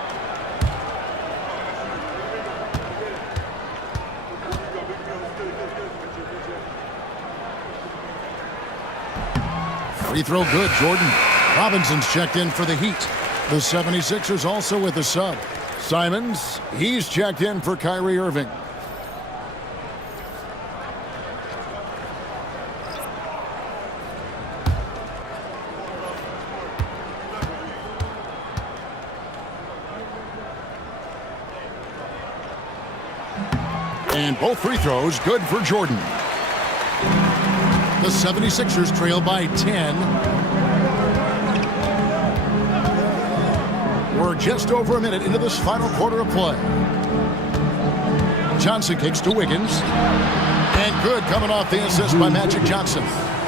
Free throw good, Jordan. Robinson's checked in for the Heat. The 76ers also with a sub. Simons, he's checked in for Kyrie Irving. And both free throws good for Jordan. The 76ers trail by 10. We're just over a minute into this final quarter of play. Johnson kicks to Wiggins. And good coming off the assist by Magic Johnson.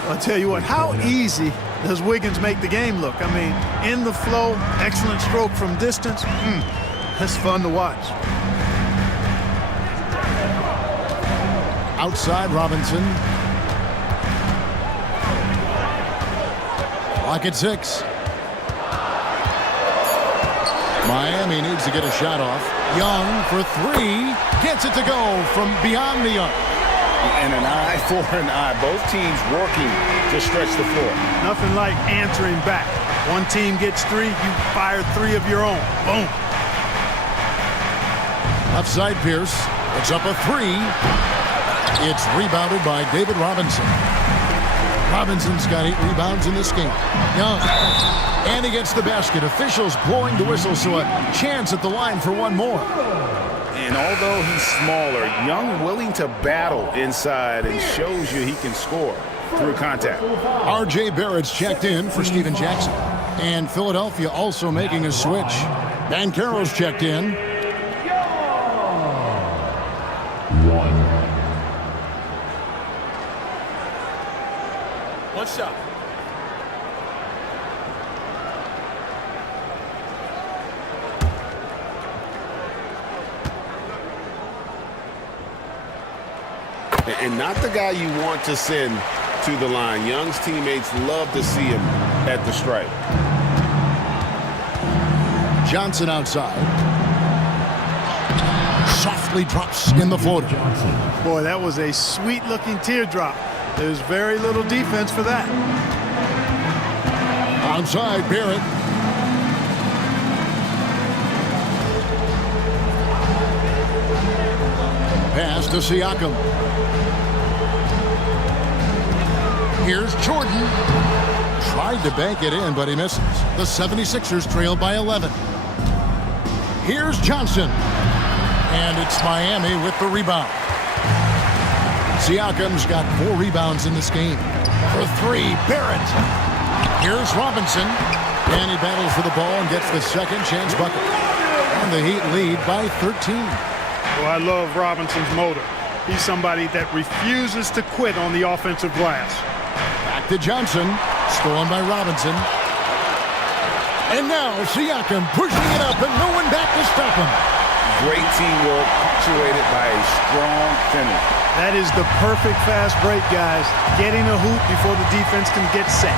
I'll tell you what, how easy does Wiggins make the game look? I mean, in the flow, excellent stroke from distance. That's fun to watch. Outside Robinson. Clock at 6. Miami needs to get a shot off. Young for 3. Gets it to go from beyond the arc. And an eye for an eye. Both teams working to stretch the floor. Nothing like answering back. One team gets 3, you fire 3 of your own. Boom. Outside Pierce. It's up a 3. It's rebounded by David Robinson. Robinson's got 8 rebounds in this game. Young. And he gets the basket. Officials blowing the whistle, so a chance at the line for one more. And although he's smaller, Young willing to battle inside and shows you he can score through contact. R.J. Barrett's checked in for Steven Jackson. And Philadelphia also making a switch. Banchero's checked in. 1. One shot. And not the guy you want to send to the line. Young's teammates love to see him at the stripe. Johnson outside. Softly drops in the floater. Boy, that was a sweet-looking teardrop. There's very little defense for that. Outside Barrett. Pass to Siakam. Here's Jordan. Tried to bank it in, but he misses. The 76ers trail by 11. Here's Johnson. And it's Miami with the rebound. Siakam's got 4 rebounds in this game. For 3, Barrett. Here's Robinson. And he battles for the ball and gets the second chance bucket. And the Heat lead by 13. Well, I love Robinson's motor. He's somebody that refuses to quit on the offensive glass. Back to Johnson. Stolen by Robinson. And now Siakam pushing it up and no one back to stop him. Great teamwork punctuated by a strong finish. That is the perfect fast break, guys. Getting a hoop before the defense can get set.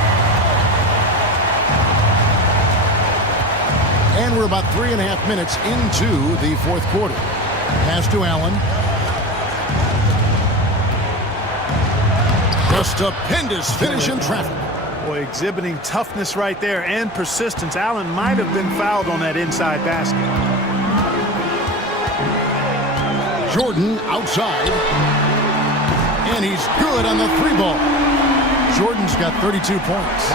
And we're about 3.5 minutes into the fourth quarter. Pass to Allen. A stupendous finish in traffic. Boy, exhibiting toughness right there and persistence. Allen might have been fouled on that inside basket. Jordan outside. And he's good on the 3 ball. Jordan's got 32 points.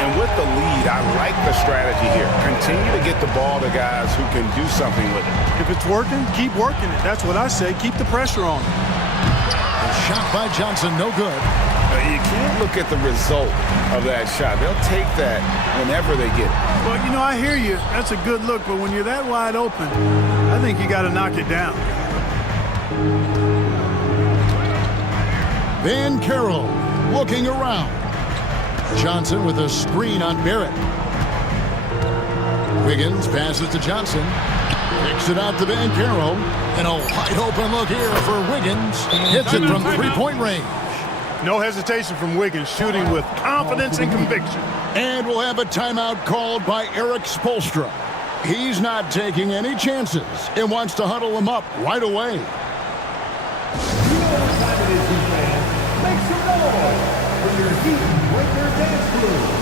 And with the lead, I like the strategy here. Continue to get the ball to guys who can do something with it. If it's working, keep working it. That's what I say. Keep the pressure on. A shot by Johnson, no good. You can't look at the result of that shot. They'll take that whenever they get it. Well, you know, I hear you. That's a good look, but when you're that wide open, I think you got to knock it down. Van Carroll looking around. Johnson with a screen on Barrett. Wiggins passes to Johnson. Kicks it out to Van Carroll. And a wide open look here for Wiggins. Hits it from 3-point range. No hesitation from Wiggins, shooting with confidence and conviction. And we'll have a timeout called by Eric Spoelstra. He's not taking any chances and wants to huddle him up right away. You know what time it is, Heat fans. Make some noise for your Heat Breaker Dance Crew.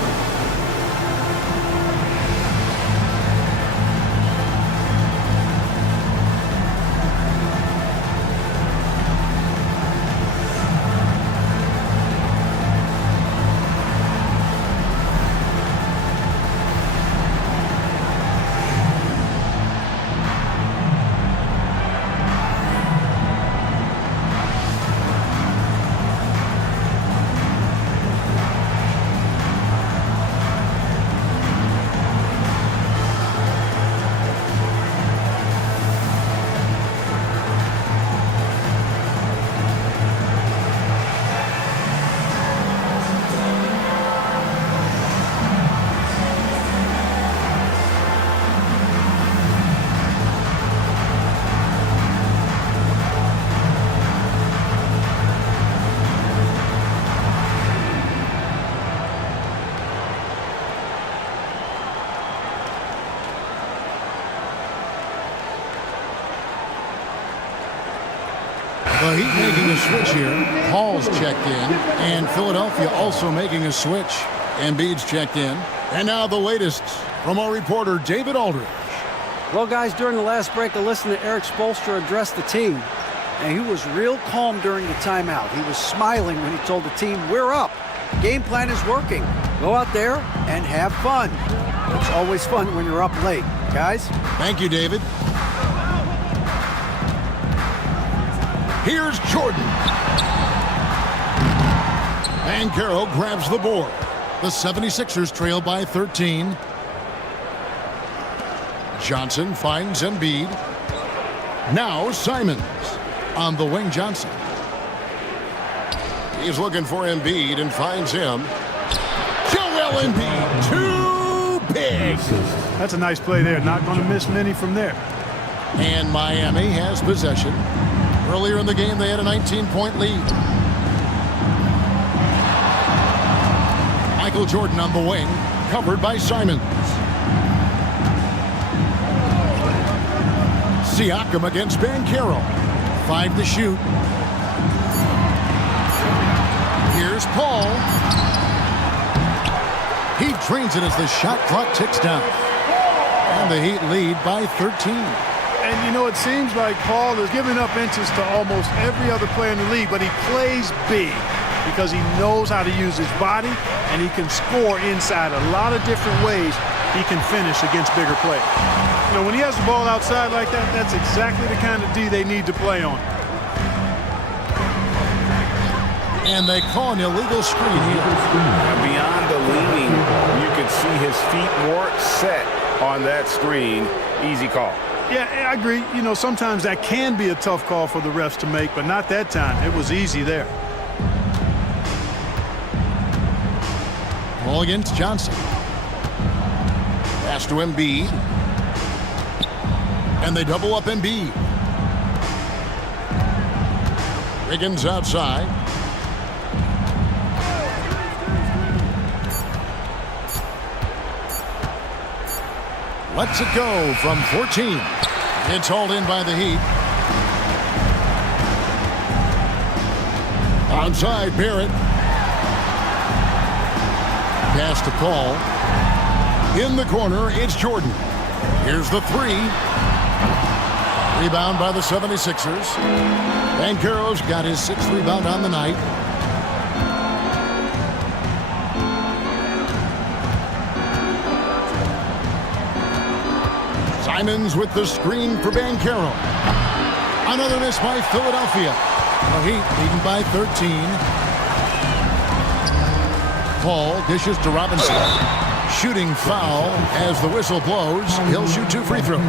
The Heat making a switch here. Paul's checked in. And Philadelphia also making a switch. Embiid's checked in. And now the latest from our reporter, David Aldridge. Well, guys, during the last break, I listened to Eric Spoelstra address the team. And he was real calm during the timeout. He was smiling when he told the team, we're up. Game plan is working. Go out there and have fun. It's always fun when you're up late. Guys? Thank you, David. Here's Jordan. Banchero grabs the board. The 76ers trail by 13. Johnson finds Embiid. Now Simons on the wing. Johnson. He's looking for Embiid and finds him. Joel Embiid, too big. That's a nice play there. Not going to miss many from there. And Miami has possession. Earlier in the game, they had a 19-point lead. Michael Jordan on the wing, covered by Simons. Siakam against Banchero. 5 to shoot. Here's Paul. He drains it as the shot clock ticks down. And the Heat lead by 13. And, you know, it seems like Paul is giving up inches to almost every other player in the league, but he plays big because he knows how to use his body, and he can score inside a lot of different ways. He can finish against bigger players. You know, when he has the ball outside like that, that's exactly the kind of D they need to play on. And they call an illegal screen here. And beyond the leaning, you could see his feet weren't set on that screen. Easy call. Yeah, I agree. You know, sometimes that can be a tough call for the refs to make, but not that time. It was easy there. Ball against Johnson. Pass to Embiid. And they double up Embiid. Wiggins outside. Lets it go from 14. It's hauled in by the Heat. Onside, Barrett. Pass to Paul. In the corner, it's Jordan. Here's the 3. Rebound by the 76ers. Banchero's got his 6th rebound on the night. Simons with the screen for Banchero. Another miss by Philadelphia. The Heat leading by 13. Paul dishes to Robinson. Shooting foul as the whistle blows. He'll shoot 2 free throws.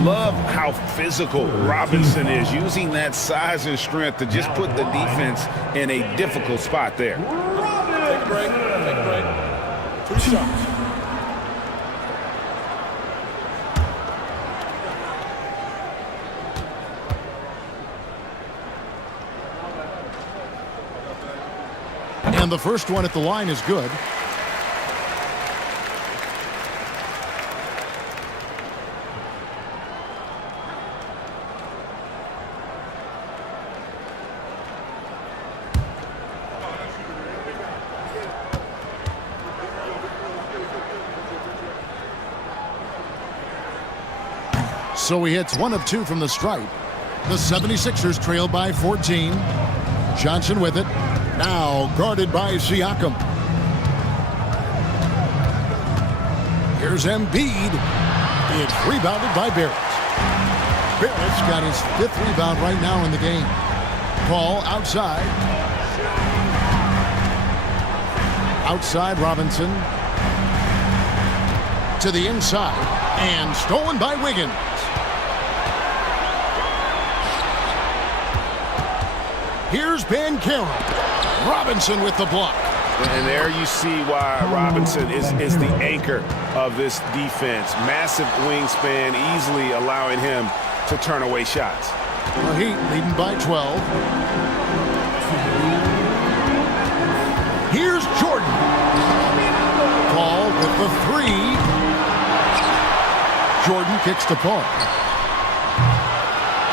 Love how physical Robinson is, using that size and strength to just put the defense in a difficult spot there. Take a break. Take a break. 2 shots. And the first one at the line is good. So he hits 1 of 2 from the stripe. The 76ers trail by 14. Johnson with it. Now guarded by Siakam. Here's Embiid. It's rebounded by Barrett. Barrett's got his 5th rebound right now in the game. Paul outside. Outside Robinson. To the inside. And stolen by Wiggins. Here's Banchero. Robinson with the block. And there you see why Robinson is the anchor of this defense. Massive wingspan, easily allowing him to turn away shots. The Heat leading by 12. Here's Jordan. Paul with the 3. Jordan kicks to Paul.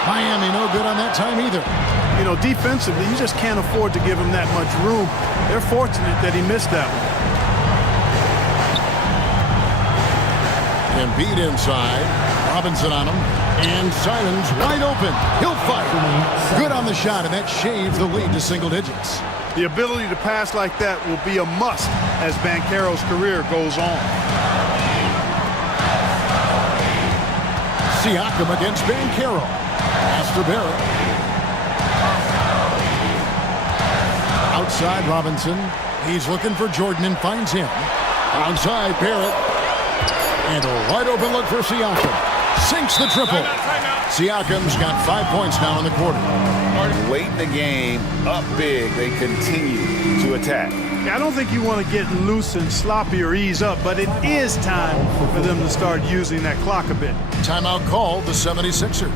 Miami no good on that time either. You know, defensively, you just can't afford to give him that much room. They're fortunate that he missed that one. Embiid inside. Robinson on him. And Simons wide open. He'll fire. Good on the shot, and that shaves the lead to single digits. The ability to pass like that will be a must as Banchero's career goes on. Siakam against Banchero. Pass to Barrett. Outside Robinson. He's looking for Jordan and finds him. Outside Barrett. And a wide open look for Siakam. Sinks the triple. Siakam's got 5 points now in the quarter. Late in the game, up big, they continue to attack. I don't think you want to get loose and sloppy or ease up, but it is time for them to start using that clock a bit. Timeout called the 76ers.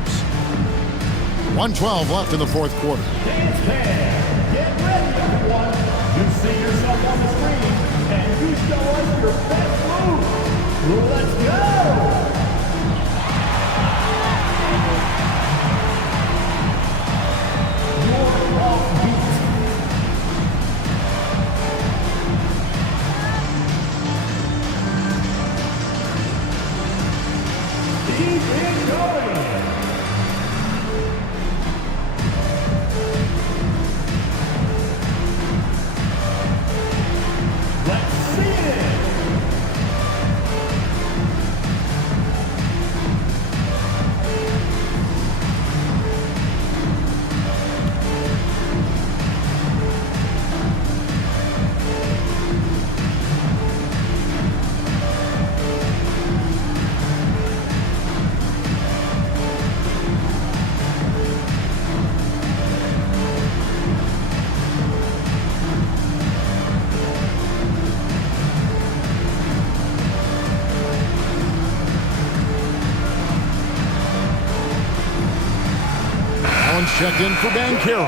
1:12 left in the fourth quarter. Get ready, everyone. You see yourself on the screen, and you show us your best move. Let's go! Your off beat. Keep it going. Let's see it. Checked in for Banchero.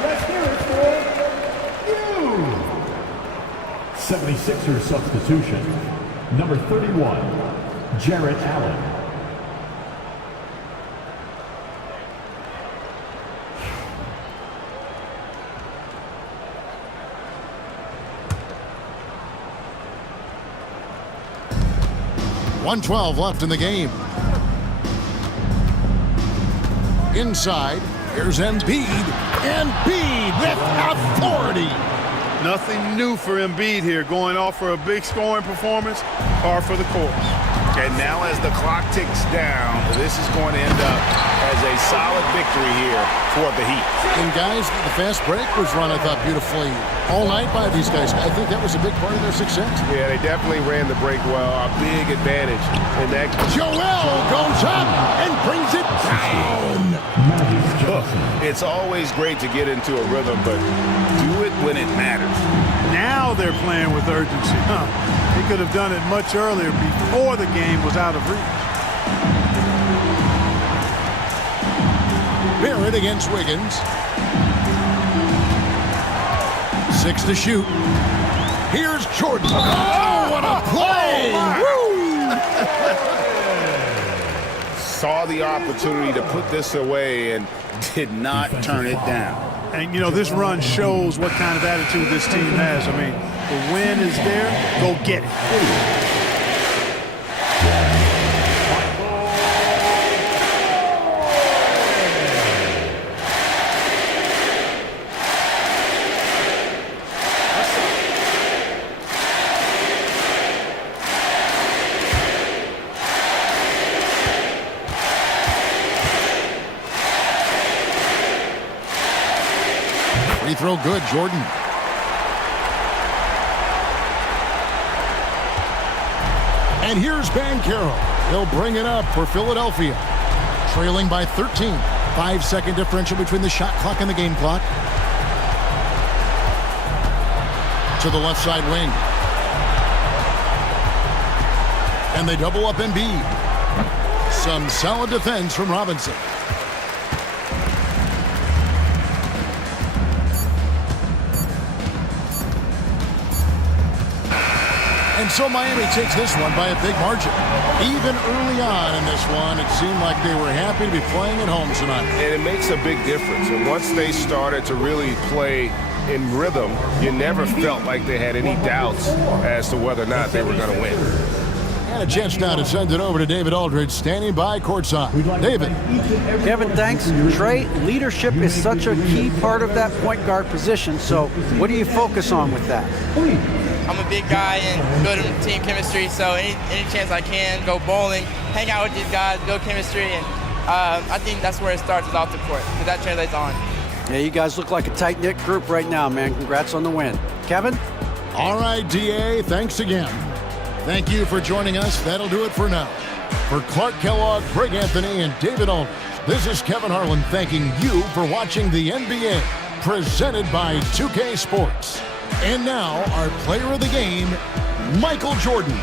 Let's hear it for you. 76ers substitution. Number 31, Jarrett Allen. .112 left in the game. Inside, here's Embiid. Embiid with authority. Nothing new for Embiid here, going off for a big scoring performance, par for the course. And now as the clock ticks down, this is going to end up as a solid victory here for the Heat. And guys, the fast break was run, I thought, beautifully all night by these guys. I think that was a big part of their success. Yeah, they definitely ran the break well. A big advantage in that. Joel goes up and brings it down. Look, it's always great to get into a rhythm, but do it when it matters. Now they're playing with urgency. He could have done it much earlier before the game was out of reach. Barrett against Wiggins. 6 to shoot. Here's Jordan. Oh, what a play! Saw the opportunity to put this away and did not turn it down. And, you know, this run shows what kind of attitude this team has. I mean, the win is there. Go get it. Free throw good, Jordan. And here's Banchero. He'll bring it up for Philadelphia. Trailing by 13. 5-second differential between the shot clock and the game clock. To the left side wing. And they double up Embiid. Some solid defense from Robinson. And so Miami takes this one by a big margin. Even early on in this one, it seemed like they were happy to be playing at home tonight. And it makes a big difference. And once they started to really play in rhythm, you never felt like they had any doubts as to whether or not they were going to win. And a chance now to send it over to David Aldridge, standing by courtside. David. Kevin, thanks. Trey, leadership is such a key part of that point guard position. So what do you focus on with that? I'm a big guy and building team chemistry, so any chance I can, go bowling, hang out with these guys, build chemistry, and I think that's where it starts, is off the court, because that translates on. Yeah, you guys look like a tight-knit group right now, man. Congrats on the win. Kevin? All right, DA, thanks again. Thank you for joining us. That'll do it for now. For Clark Kellogg, Greg Anthony, and David Aldridge, this is Kevin Harlan thanking you for watching the NBA, presented by 2K Sports. And now, our player of the game, Michael Jordan.